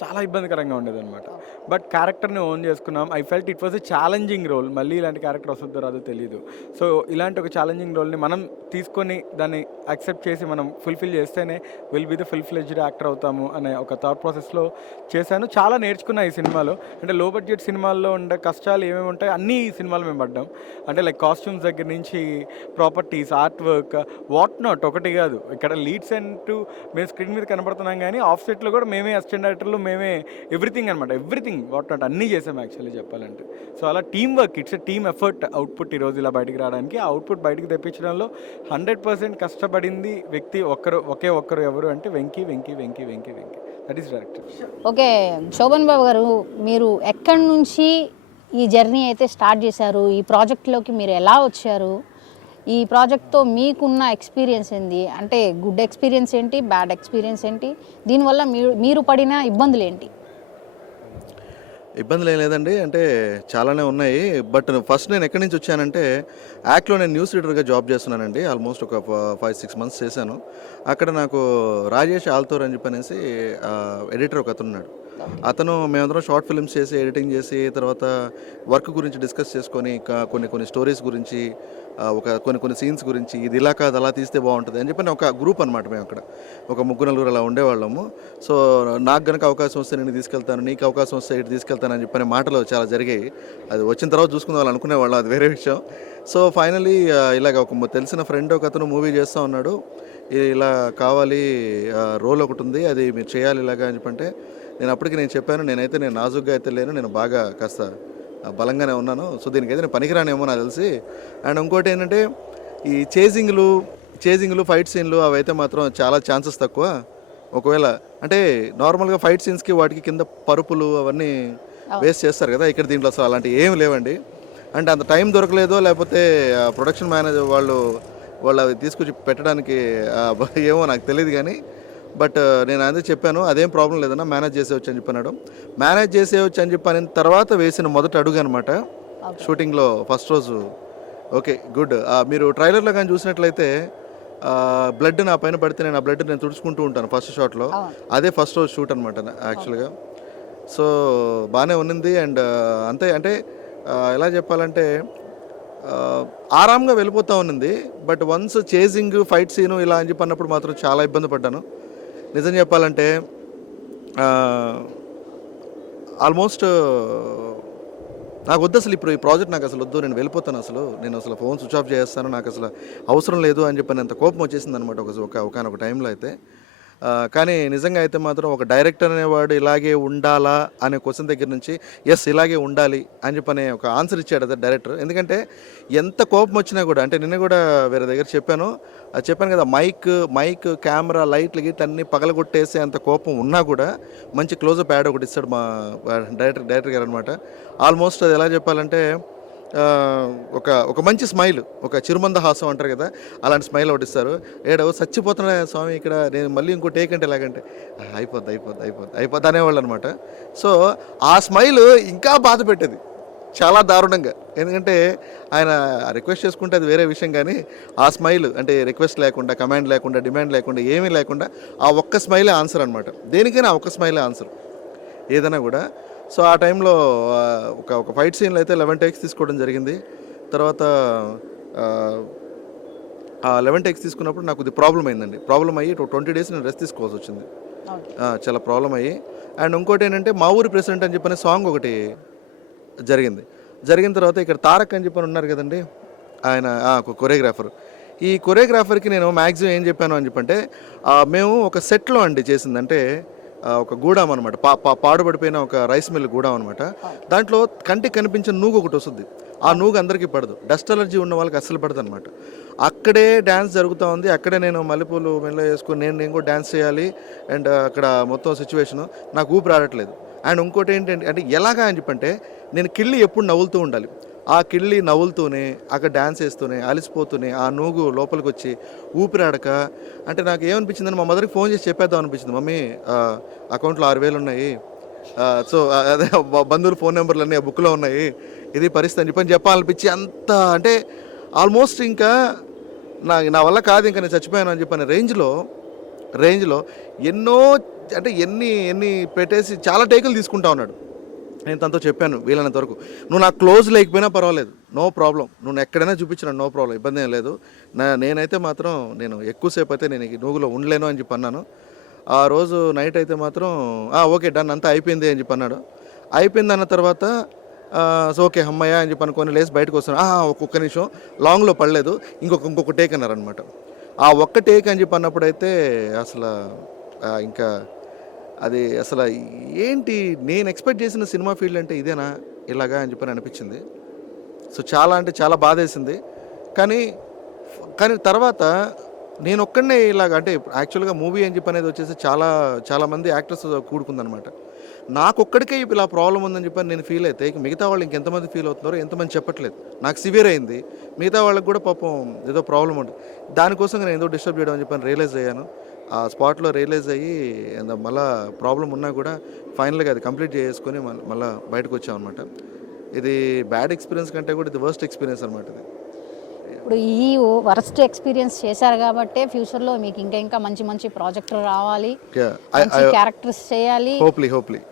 చాలా ఇబ్బందికరంగా ఉండేది అనమాట. బట్ క్యారెక్టర్ని ఓన్ చేసుకున్నాం. I felt it was a challenging role. మళ్ళీ ఇలాంటి క్యారెక్టర్ వస్తుందో రాదో తెలియదు. సో ఇలాంటి ఒక ఛాలెంజింగ్ రోల్ని మనం తీసుకొని దాన్ని యాక్సెప్ట్ చేసి మనం ఫుల్ఫిల్ చేస్తేనే will be the full fledged actor అవుతాము అనే ఒక థాట్ ప్రాసెస్లో చేశాను. చాలా నేర్చుకున్నా ఈ సినిమాలో. అంటే లో బడ్జెట్ సినిమాల్లో ఉండే కష్టాలు ఏమేమి ఉంటాయి అన్నీ ఈ సినిమాలో మేము పడ్డాం. అంటే లైక్ కాస్ట్యూమ్స్ దగ్గర నుంచి properties, art work, what not. ఒకటి కాదు, ఇక్కడ లీడ్స్ అంటూ మేము స్క్రీన్ మీద కనబడుతున్నాం, కానీ ఆఫ్ సెట్లో కూడా మేమే అసిస్టెంట్ డైరెక్టర్లు, మేమే ఎవ్రీథింగ్ అనమాట. ఎవ్రీథింగ్ వాట్ నాట్ అన్నీ చేసాం యాక్చువల్లీ చెప్పాలంటే. సో అలా team work, it's a team effort output ఈరోజు ఇలా బయటికి రావడానికి. ఆ అవుట్పుట్ బయటికి తెప్పించడంలో 100% కష్టపడింది వ్యక్తి ఒకే ఒక్కరు ఎవరు అంటే Venky. That is director. Okay Shoban Babu గారు, మీరు ఎక్కడి నుంచి ఈ జర్నీ అయితే స్టార్ట్ చేశారు? ఈ ప్రాజెక్ట్లోకి మీరు ఎలా వచ్చారు? ఈ ప్రాజెక్ట్తో మీకున్న ఎక్స్పీరియన్స్ ఏంటి? అంటే గుడ్ ఎక్స్పీరియన్స్ ఏంటి, బ్యాడ్ ఎక్స్పీరియన్స్ ఏంటి? దీనివల్ల మీరు పడిన ఇబ్బందులు ఏంటి? ఇబ్బందులు ఏం లేదండి, అంటే చాలానే ఉన్నాయి. బట్ ఫస్ట్ నేను ఎక్కడి నుంచి వచ్చానంటే, యాక్ట్లో నేను న్యూస్ రీడర్గా జాబ్ చేస్తున్నానండి. ఆల్మోస్ట్ ఒక 5-6 months చేశాను. అక్కడ నాకు రాజేష్ ఆల్తోర్ అని చెప్పనేసి ఎడిటర్ ఒక అతను ఉన్నాడు. మేమందరం షార్ట్ ఫిల్మ్స్ చేసి, ఎడిటింగ్ చేసి, తర్వాత వర్క్ గురించి డిస్కస్ చేసుకొని, కొన్ని స్టోరీస్ గురించి, కొన్ని సీన్స్ గురించి, ఇది ఇలా కాదు అలా తీస్తే బాగుంటుంది అని చెప్పి ఒక గ్రూప్ అనమాట. మేము అక్కడ ఒక 3-4 అలా ఉండేవాళ్ళము. సో నాకు కనుక అవకాశం వస్తే నేను తీసుకెళ్తాను, నీకు అవకాశం వస్తే ఇటు తీసుకెళ్తానని చెప్పిన మాటలు చాలా జరిగాయి. అది వచ్చిన తర్వాత చూసుకునే వాళ్ళు అనుకునేవాళ్ళం, అది వేరే విషయం. సో ఫైనలీ ఇలాగ ఒక తెలిసిన ఫ్రెండ్ ఒక అతను మూవీ చేస్తూ ఉన్నాడు, ఇలా కావాలి, రోల్ ఒకటి ఉంది, అది మీరు చేయాలి ఇలాగా అని చెప్పంటే, నేను చెప్పాను, నేను నాజుగ్గా అయితే లేను, నేను బాగా కాస్త బలంగానే ఉన్నాను. సో దీనికైతే నేను పనికిరానేమో నాకు తెలిసి. అండ్ ఇంకోటి ఏంటంటే, ఈ చేజింగ్లు ఫైట్ సీన్లు అవైతే మాత్రం చాలా ఛాన్సెస్ తక్కువ. ఒకవేళ అంటే నార్మల్గా ఫైట్ సీన్స్కి వాటికి కింద పరుపులు అవన్నీ వేస్ట్ చేస్తారు కదా, ఇక్కడ దీంట్లో అసలు అలాంటివి ఏమి లేవండి. అంటే అంత టైం దొరకలేదో, లేకపోతే ప్రొడక్షన్ మేనేజర్ వాళ్ళు అవి తీసుకొచ్చి పెట్టడానికి ఏమో నాకు తెలియదు, కానీ బట్ నేను అదే చెప్పాను, అదేం ప్రాబ్లం లేదన్నా, మేనేజ్ చేసేవచ్చు అని చెప్పన్నాడు. మేనేజ్ చేసేవచ్చు అని చెప్పిన తర్వాత వేసిన మొదటి అడుగు అనమాట షూటింగ్లో ఫస్ట్ రోజు. Okay good. మీరు ట్రైలర్లో కానీ చూసినట్లయితే బ్లడ్ నా పైన పడితే నేను ఆ బ్లడ్ నేను తుడుచుకుంటూ ఉంటాను ఫస్ట్ షాట్లో. అదే ఫస్ట్ రోజు షూట్ అనమాట యాక్చువల్గా. సో బాగానే ఉన్నింది. అండ్ అంతే, అంటే ఎలా చెప్పాలంటే ఆరాంగా వెళ్ళిపోతూ ఉన్నింది. But once chasing fight scene ఇలా అని చెప్పి అన్నప్పుడు మాత్రం చాలా ఇబ్బంది పడ్డాను. నిజం చెప్పాలంటే ఆల్మోస్ట్ నాకు వద్దు అసలు, ఇప్పుడు ఈ ప్రాజెక్ట్ నాకు అసలు వద్దు, నేను వెళ్ళిపోతాను, నేను అసలు ఫోన్ స్విచ్ ఆఫ్ చేస్తాను, నాకు అసలు అవసరం లేదు అని చెప్పి అంత కోపం వచ్చేసింది అనమాట ఒకనొక టైంలో అయితే. కానీ నిజంగా అయితే మాత్రం ఒక డైరెక్టర్ అనేవాడు ఇలాగే ఉండాలా అనే క్వశ్చన్ దగ్గర నుంచి ఎస్ ఇలాగే ఉండాలి అని చెప్పనే ఒక ఆన్సర్ ఇచ్చాడు అదే డైరెక్టర్. ఎందుకంటే ఎంత కోపం వచ్చినా కూడా, అంటే నిన్న కూడా వేరే దగ్గర చెప్పాను కదా, మైక్ కెమెరా లైట్లు గిట్లు అన్నీ పగలగొట్టేసి అంత కోపం ఉన్నా కూడా మంచి క్లోజప్ యాడ్ ఒకటి ఇస్తాడు మా డైరెక్టర్ గారు అనమాట. ఆల్మోస్ట్ అది ఎలా చెప్పాలంటే ఒక మంచి స్మైల్, ఒక చిరుమందహాసం అంటారు కదా, అలాంటి స్మైల్ ఒకటి ఇస్తారు. ఏడో చచ్చిపోతున్నా స్వామి ఇక్కడ, నేను మళ్ళీ ఇంకో టేక్ అంటే ఎలాగంటే అయిపోద్ది అనేవాళ్ళు అనమాట. సో ఆ స్మైల్ ఇంకా బాధ పెట్టేది చాలా దారుణంగా. ఎందుకంటే ఆయన రిక్వెస్ట్ చేసుకుంటే అది వేరే విషయం, కానీ ఆ స్మైల్ అంటే రిక్వెస్ట్ లేకుండా, కమాండ్ లేకుండా, డిమాండ్ లేకుండా, ఏమీ లేకుండా ఆ ఒక్క స్మైలే ఆన్సర్ అనమాట. దేనికైనా ఆ ఒక్క స్మైలే ఆన్సర్ ఏదైనా కూడా. సో ఆ టైంలో ఒక ఫైట్ సీన్లో అయితే 11 takes తీసుకోవడం జరిగింది. తర్వాత 11 takes తీసుకున్నప్పుడు నాకు ఇది ప్రాబ్లం అయిందండి. ప్రాబ్లం అయ్యి 20 days నేను రెస్ట్ తీసుకోవాల్సి వచ్చింది. చాలా ప్రాబ్లం అయ్యి. అండ్ ఇంకోటి ఏంటంటే, మా ఊరి ప్రెసిడెంట్ అని చెప్పిన సాంగ్ ఒకటి జరిగిన తర్వాత ఇక్కడ తారక్ అని చెప్పని ఉన్నారు కదండి, ఆయన కొరియోగ్రాఫర్. ఈ కొరియోగ్రాఫర్కి నేను మ్యాక్సిమం ఏం చెప్పాను అని చెప్పంటే, మేము ఒక సెట్లో అండి చేసిందంటే ఒక గూడాం అనమాట, పాడుపడిపోయిన ఒక రైస్ మిల్ గూడాం అనమాట. దాంట్లో కంటికి కనిపించిన నూగు ఒకటి వస్తుంది, ఆ నూగు అందరికీ పడదు. డస్ట్ అలర్జీ ఉన్న వాళ్ళకి అస్సలు పడదు అనమాట. అక్కడే డ్యాన్స్ జరుగుతూ ఉంది, అక్కడే నేను మల్లెపూలు మెల్ల వేసుకొని నేను కూడా డ్యాన్స్ చేయాలి. అండ్ అక్కడ మొత్తం సిచ్యువేషను నాకు ఊపిరి ఆడట్లేదు. అండ్ ఇంకోటి ఏంటంటే అంటే ఎలాగా అని చెప్పంటే నేను కిళ్ళి ఎప్పుడు నవ్వులుతూ ఉండాలి. ఆ కిళ్ళి నవ్వులుతూనే అక్కడ డ్యాన్స్ వేస్తూనే అలసిపోతూనే ఆ నూగు లోపలికి వచ్చి ఊపిరాడక అంటే నాకు ఏమనిపించిందని మా మదర్కి ఫోన్ చేసి చెప్పేద్దాం అనిపించింది. మమ్మీ అకౌంట్లో 6,000 ఉన్నాయి, సో అదే బంధువుల ఫోన్ నెంబర్లు అన్నీ ఆ బుక్లో ఉన్నాయి, ఇది పరిస్థితి అని చెప్పాలనిపించి అంత అంటే ఆల్మోస్ట్ ఇంకా నా వల్ల కాదు ఇంకా నేను చచ్చిపోయాను అని చెప్పిన రేంజ్లో ఎన్నో అంటే ఎన్ని పెట్టేసి చాలా టేకులు తీసుకుంటా ఉన్నాడు. నేను తనతో చెప్పాను వీలైనంత వరకు నువ్వు నాకు క్లోజ్ లేకపోయినా పర్వాలేదు, నో ప్రాబ్లం, నువ్వు ఎక్కడైనా చూపించిన నో ప్రాబ్లం, ఇబ్బంది ఏం లేదు. నేనైతే మాత్రం నేను ఎక్కువసేపు అయితే నేను ఈ నూగులో ఉండలేను అని చెప్పి అన్నాను. ఆ రోజు నైట్ అయితే మాత్రం ఓకే డన్ అంతా అయిపోయింది అని చెప్పి అన్నాడు. అయిపోయింది అన్న తర్వాత సో ఓకే అమ్మయ్య అని చెప్పి అనుకొని లేసి బయటకు వస్తాను. ఒక్కొక్క నిమిషం లాంగ్లో పడలేదు, ఇంకొక టేక్ అన్నారనమాట. ఆ ఒక్క టేక్ అని చెప్పి అన్నప్పుడైతే అసలు ఇంకా అది అసలు ఏంటి నేను ఎక్స్పెక్ట్ చేసిన సినిమా ఫీల్డ్ అంటే ఇదేనా ఇలాగా అని చెప్పని అనిపించింది. సో చాలా అంటే చాలా బాధేసింది. కానీ తర్వాత నేను ఒక్కడనే ఇలాగ అంటే యాక్చువల్గా మూవీ అని చెప్పి అనేది వచ్చేసి చాలామంది యాక్టర్స్ కూడుకుందనమాట. నాకొక్కడికే ఇలా ప్రాబ్లం ఉందని చెప్పని నేను ఫీల్ అయితే మిగతా వాళ్ళు ఇంకెంతమంది ఫీల్ అవుతున్నారో ఎంతమంది చెప్పట్లేదు. నాకు సివియర్ అయింది, మిగతా వాళ్ళకి కూడా పాపం ఏదో ప్రాబ్లం ఉంటుంది. దానికోసం నేను ఏదో డిస్టర్బ్ చేయడం అని చెప్పని రియలైజ్ అయ్యాను. ఆ స్పాట్లో రియలైజ్ అయ్యి మళ్ళీ ప్రాబ్లం ఉన్నా కూడా ఫైనల్గా అది కంప్లీట్ చేసుకొని మళ్ళీ బయటకు వచ్చాం అనమాట. ఇది బ్యాడ్ ఎక్స్పీరియన్స్ కంటే కూడా ఇది వర్స్ట్ ఎక్స్పీరియన్స్ అనమాట. ఇది ఇప్పుడు ఈ వరస్ట్ ఎక్స్పీరియన్స్ చేశారు కాబట్టి ఫ్యూచర్లో మీకు ఇంకా మంచి ప్రాజెక్టులు రావాలి, క్యారెక్టర్స్ చేయాలి. హోప్లీ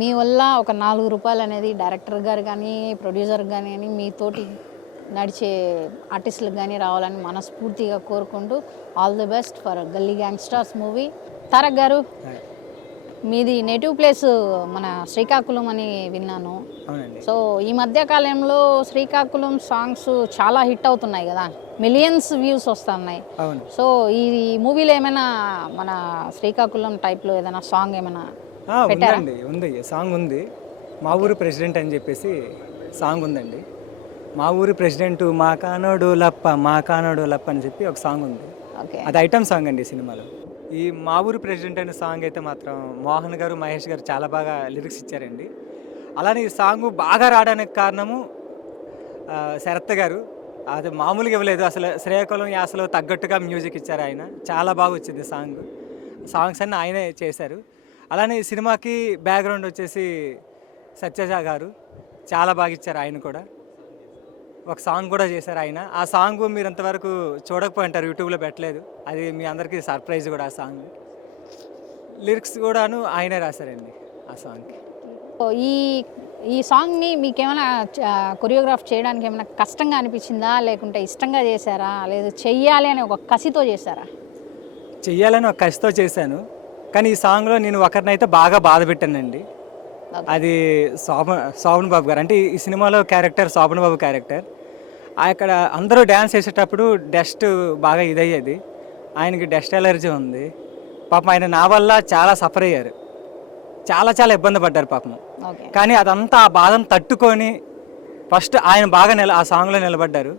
మీ వల్ల ఒక 4 రూపాయలు అనేది డైరెక్టర్ గారు కానీ ప్రొడ్యూసర్ కానీ మీతోటి నడిచే ఆర్టిస్టులకు కానీ రావాలని మనస్ఫూర్తిగా కోరుకుంటూ ఆల్ ది బెస్ట్ ఫర్ గల్లీ గ్యాంగ్స్టర్స్ మూవీ. తారక్ గారు, మీది నేటివ్ ప్లేస్ మన శ్రీకాకుళం అని విన్నాను. సో ఈ మధ్య కాలంలో శ్రీకాకుళం సాంగ్స్ చాలా హిట్ అవుతున్నాయి కదా, మిలియన్స్ వ్యూస్ వస్తున్నాయి. సో ఈ మూవీలో ఏమైనా మన శ్రీకాకుళం టైప్లో ఏదైనా సాంగ్ ఏమైనా పెట్టారా? ఉంది సాంగ్ ఉంది. మా ఊరు ప్రెసిడెంట్ అని చెప్పేసి సాంగ్ ఉందండి. మా ఊరు ప్రెసిడెంట్ మా కానోడు లప్ప అని చెప్పి ఒక సాంగ్ ఉంది. అది ఐటమ్ సాంగ్ అండి సినిమాలో. ఈ మా ఊరు ప్రెసిడెంట్ అనే సాంగ్ అయితే మాత్రం మోహన్ గారు మహేష్ గారు చాలా బాగా లిరిక్స్ ఇచ్చారండి. అలానే ఈ సాంగ్ బాగా రావడానికి కారణము శరత్ గారు. అది మామూలుగా ఇవ్వలేదు, అసలు శ్రీకాకుళం యాసలో తగ్గట్టుగా మ్యూజిక్ ఇచ్చారు ఆయన. చాలా బాగా వచ్చింది సాంగ్స్ అన్నీ ఆయనే చేశారు. అలానే ఈ సినిమాకి బ్యాక్గ్రౌండ్ వచ్చేసి సత్యజ గారు చాలా బాగా ఇచ్చారు. ఆయన కూడా ఒక సాంగ్ కూడా చేశారు ఆయన. ఆ సాంగ్ మీరు అంతవరకు చూడకపోయి ఉంటారు, యూట్యూబ్లో పెట్టలేదు. అది మీ అందరికీ సర్ప్రైజ్ కూడా. ఆ సాంగ్ లిరిక్స్ కూడాను ఆయనే రాశారండి ఆ సాంగ్కి. ఈ సాంగ్ని మీకేమైనా కొరియోగ్రాఫ్ చేయడానికి ఏమైనా కష్టంగా అనిపించిందా, లేకుంటే ఇష్టంగా చేశారా, లేదా చెయ్యాలి అని ఒక కసితో చేశారా? చెయ్యాలని ఒక కసితో చేశాను. కానీ ఈ సాంగ్లో నేను ఒకరినైతే బాగా బాధ పెట్టానండి. అది శోభన్ బాబు గారు. అంటే ఈ సినిమాలో క్యారెక్టర్ శోభన్ బాబు క్యారెక్టర్. అక్కడ అందరూ డ్యాన్స్ చేసేటప్పుడు డస్ట్ బాగా ఇదయ్యేది. ఆయనకి డస్ట్ ఎలర్జీ ఉంది పాపం. ఆయన నా వల్ల చాలా సఫర్ అయ్యారు, చాలా ఇబ్బంది పడ్డారు పాపం. కానీ అదంతా ఆ బాధను తట్టుకొని ఫస్ట్ ఆయన బాగా ఆ సాంగ్లో నిలబడ్డారు.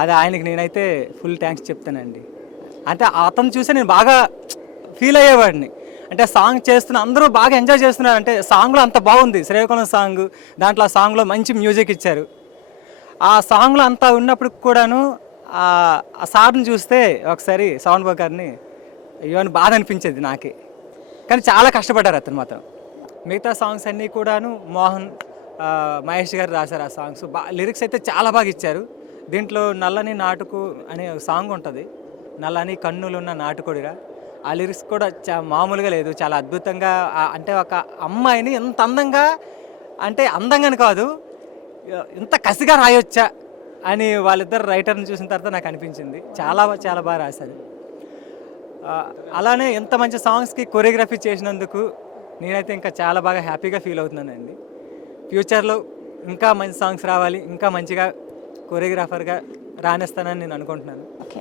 అది ఆయనకి నేనైతే ఫుల్ థ్యాంక్స్ చెప్తానండి. అంటే అతను చూసి నేను బాగా ఫీల్ అయ్యేవాడిని. అంటే సాంగ్ చేస్తున్న అందరూ బాగా ఎంజాయ్ చేస్తున్నారు. అంటే సాంగ్లో అంత బాగుంది శ్రీకాకుళం సాంగ్. దాంట్లో ఆ సాంగ్లో మంచి మ్యూజిక్ ఇచ్చారు. ఆ సాంగ్లో అంతా ఉన్నప్పుడు కూడాను ఆ సార్ని చూస్తే ఒకసారి శోభన్ బాబు గారిని ఇవన్నీ బాధ అనిపించేది నాకే. కానీ చాలా కష్టపడ్డారు అతను మాత్రం. మిగతా సాంగ్స్ అన్నీ కూడాను మోహన్ మహేష్ గారు రాశారు. ఆ సాంగ్స్ లిరిక్స్ అయితే చాలా బాగా ఇచ్చారు. దీంట్లో నల్లని నాటుకు అనే సాంగ్ ఉంటుంది. నల్లని కన్నులున్న నాటుకోడిరా. ఆ లిరిక్స్ కూడా మామూలుగా లేదు, చాలా అద్భుతంగా. అంటే ఒక అమ్మాయిని ఎంత అందంగా, అంటే అందంగాని కాదు ఇంత కసిగా రాయొచ్చా అని వాళ్ళిద్దరు రైటర్ని చూసిన తర్వాత నాకు అనిపించింది. చాలా బాగా రాశారు. అలానే ఎంత మంచి సాంగ్స్కి కొరియోగ్రఫీ చేసినందుకు నేనైతే ఇంకా చాలా బాగా హ్యాపీగా ఫీల్ అవుతున్నానండి. ఫ్యూచర్లో ఇంకా మంచి సాంగ్స్ రావాలి, ఇంకా మంచిగా కొరియోగ్రాఫర్గా రాణిస్తానని నేను అనుకుంటున్నాను. ఓకే,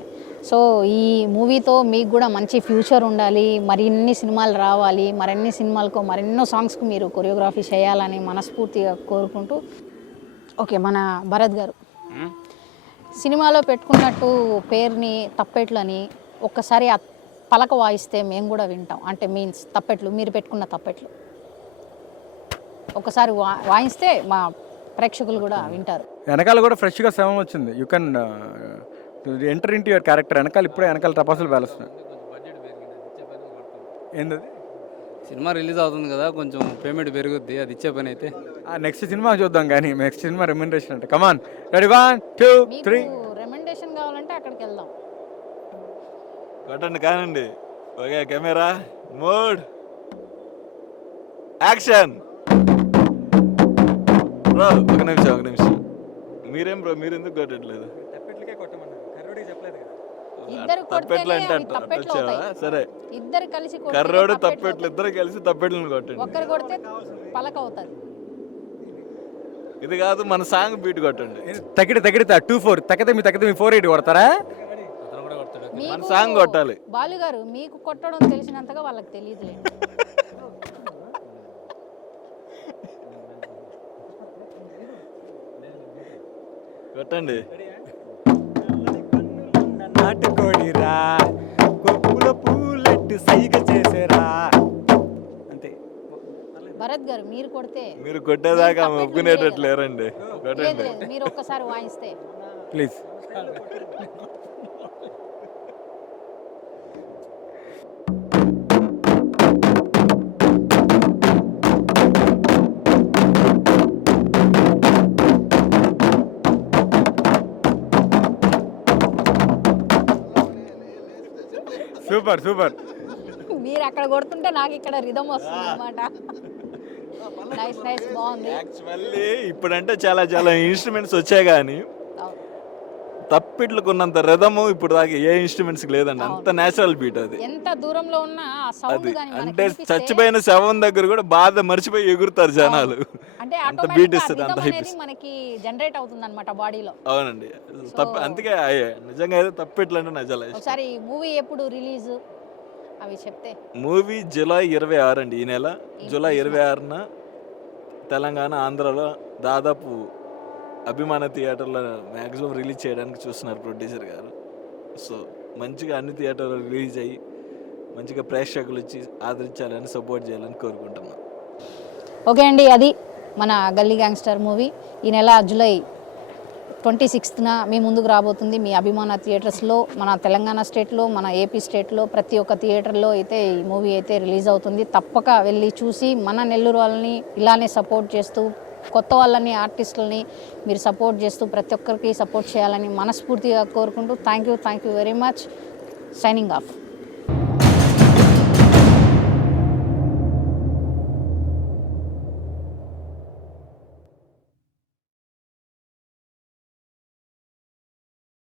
సో ఈ మూవీతో మీకు కూడా మంచి ఫ్యూచర్ ఉండాలి, మరిన్ని సినిమాలు రావాలి, మరిన్ని సినిమాలకు మరెన్నో సాంగ్స్కు మీరు కొరియోగ్రఫీ చేయాలని మనస్ఫూర్తిగా కోరుకుంటూ ఓకే, మన భరత్ గారు సినిమాలో పెట్టుకున్నట్టు పేరుని తప్పెట్లని ఒక్కసారి ఆ పలక వాయిస్తే మేము కూడా వింటాం. అంటే మీన్స్ తప్పెట్లు, మీరు పెట్టుకున్న తప్పెట్లు ఒకసారి వాయిస్తే మా ప్రేక్షకులు కూడా వింటారు. వెనకాల కూడా ఫ్రెష్గా సెవెన్ వచ్చింది. You can enter into your character. వెనకాల ఇప్పుడే వెనకాల టపాసులు వేలుస్తున్నాయి. ఏంటది? సినిమా రిలీజ్ అవుతుంది కదా, కొంచెం పేమెంట్ పెరుగుద్ది, అది ఇచ్చే పని అయితే. నెక్స్ట్ సినిమా చూద్దాం కానీ నెక్స్ట్ సినిమా రెమ్యునరేషన్ అంటే కమాన్ రెడీ 1 2 3 మీకు రెమెండేషన్ కావాలంటే అక్కడికి వెళ్దాం. కొట్టండి కానండి. Okay, camera mode action. Bro ఒక నిమిషం. మీరేం బ్రో, మీరు ఎందుకు కొట్టట్లేదు? ఇద్దరు తప్పెట్లు కొడితేనే అంటే అవి తప్పెట్లు వచ్చావా? అవుతాయి. సరే, ఇద్దరు కలిసి కొడితేనే కర్రోడు తప్పెట్లు తప్పెట్లు ఇద్దరు కలిసి తప్పెట్లను కొట్టండి. ఒక్కరు కొడితే పలక అవుతుంది. ఇది కాదు, మన సాంగ్ బీట్ కొట్టండి. తగిడితే 2-4 తగ్గితే మీ 4-8 కొడతారా? మన సాంగ్ కొట్టాలి. బాలు గారు, మీకు కొట్టడం తెలిసినంతగా వాళ్ళకి తెలియదులే. కొట్టండి. నాటుకోడిరా కొప్పుల పూలెట్టు సైగ చేసేరా అంతే. భరత్ గారు, మీరు కొడితే మీరు కొట్టేదాకా తప్పెట్లు ఒప్పుకునేటట్లు మీరే లేరండి. లేదు, కొట్టండి. లేదు, మీరు ఒక్కసారి వాయిస్తే. ప్లీజ్. సూపర్. మీరు అక్కడ కొడుతుంటే నాకు ఇక్కడ రిధం వస్తుంది అనమాట. నైస్, బాగుంది. యాక్చువల్లీ ఇప్పుడంటే చాలా ఇన్స్ట్రుమెంట్స్ వచ్చాయి కానీ అవును. తప్పిట్లకు ఉన్నంత రిథము ఇప్పుడు దాకా ఏ ఇన్స్ట్రుమెంట్స్ లేదండి. అంత నేచురల్ బీట్ అది. ఎంత దూరంలో ఉన్నా ఆ సౌండ్ అది గాని అంటే చచ్చిపోయిన శవం దగ్గర కూడా బాధ మర్చిపోయి ఎగురుతారు జనాలు. అంటే అంత ఆటోమేటిక్ బీట్ ఇస్తుంది, అంత హైప్ అనేది మనకి జనరేట్ అవుతుంది అనమాట బాడీలో. అవునండి. అందుకే నిజంగా అయితే తప్పిట్లు అంటే నిజాలు. ఒకసారి మూవీ ఎప్పుడు రిలీజ్ అవి చెప్తే. మూవీ జూలై 26 అండి. ఈ నెల జూలై 26న తెలంగాణ, ఆంధ్రాలో దాదాపు అభిమాన థియేటర్లో మ్యాక్సిమం రిలీజ్ చేయడానికి చూస్తున్నారు ప్రొడ్యూసర్ గారు. సో మంచిగా అన్ని థియేటర్లో రిలీజ్ అయ్యి మంచిగా ప్రేక్షకులు వచ్చి ఆదరించాలని, సపోర్ట్ చేయాలని కోరుకుంటున్నాను. ఓకే అండి, అది మన గల్లీ గ్యాంగ్స్టర్ మూవీ ఈ నెల జూలై 26న మీ ముందుకు రాబోతుంది. మీ అభిమాన థియేటర్స్లో, మన తెలంగాణ స్టేట్లో, మన ఏపీ స్టేట్లో ప్రతి ఒక్క థియేటర్లో అయితే ఈ మూవీ అయితే రిలీజ్ అవుతుంది. తప్పక వెళ్ళి చూసి మన నెల్లూరు వాళ్ళని ఇలానే సపోర్ట్ చేస్తూ, కొత్త వాళ్ళని, ఆర్టిస్టులని మీరు సపోర్ట్ చేస్తూ ప్రతి ఒక్కరికి సపోర్ట్ చేయాలని మనస్ఫూర్తిగా కోరుకుంటూ thank you very much. Signing off.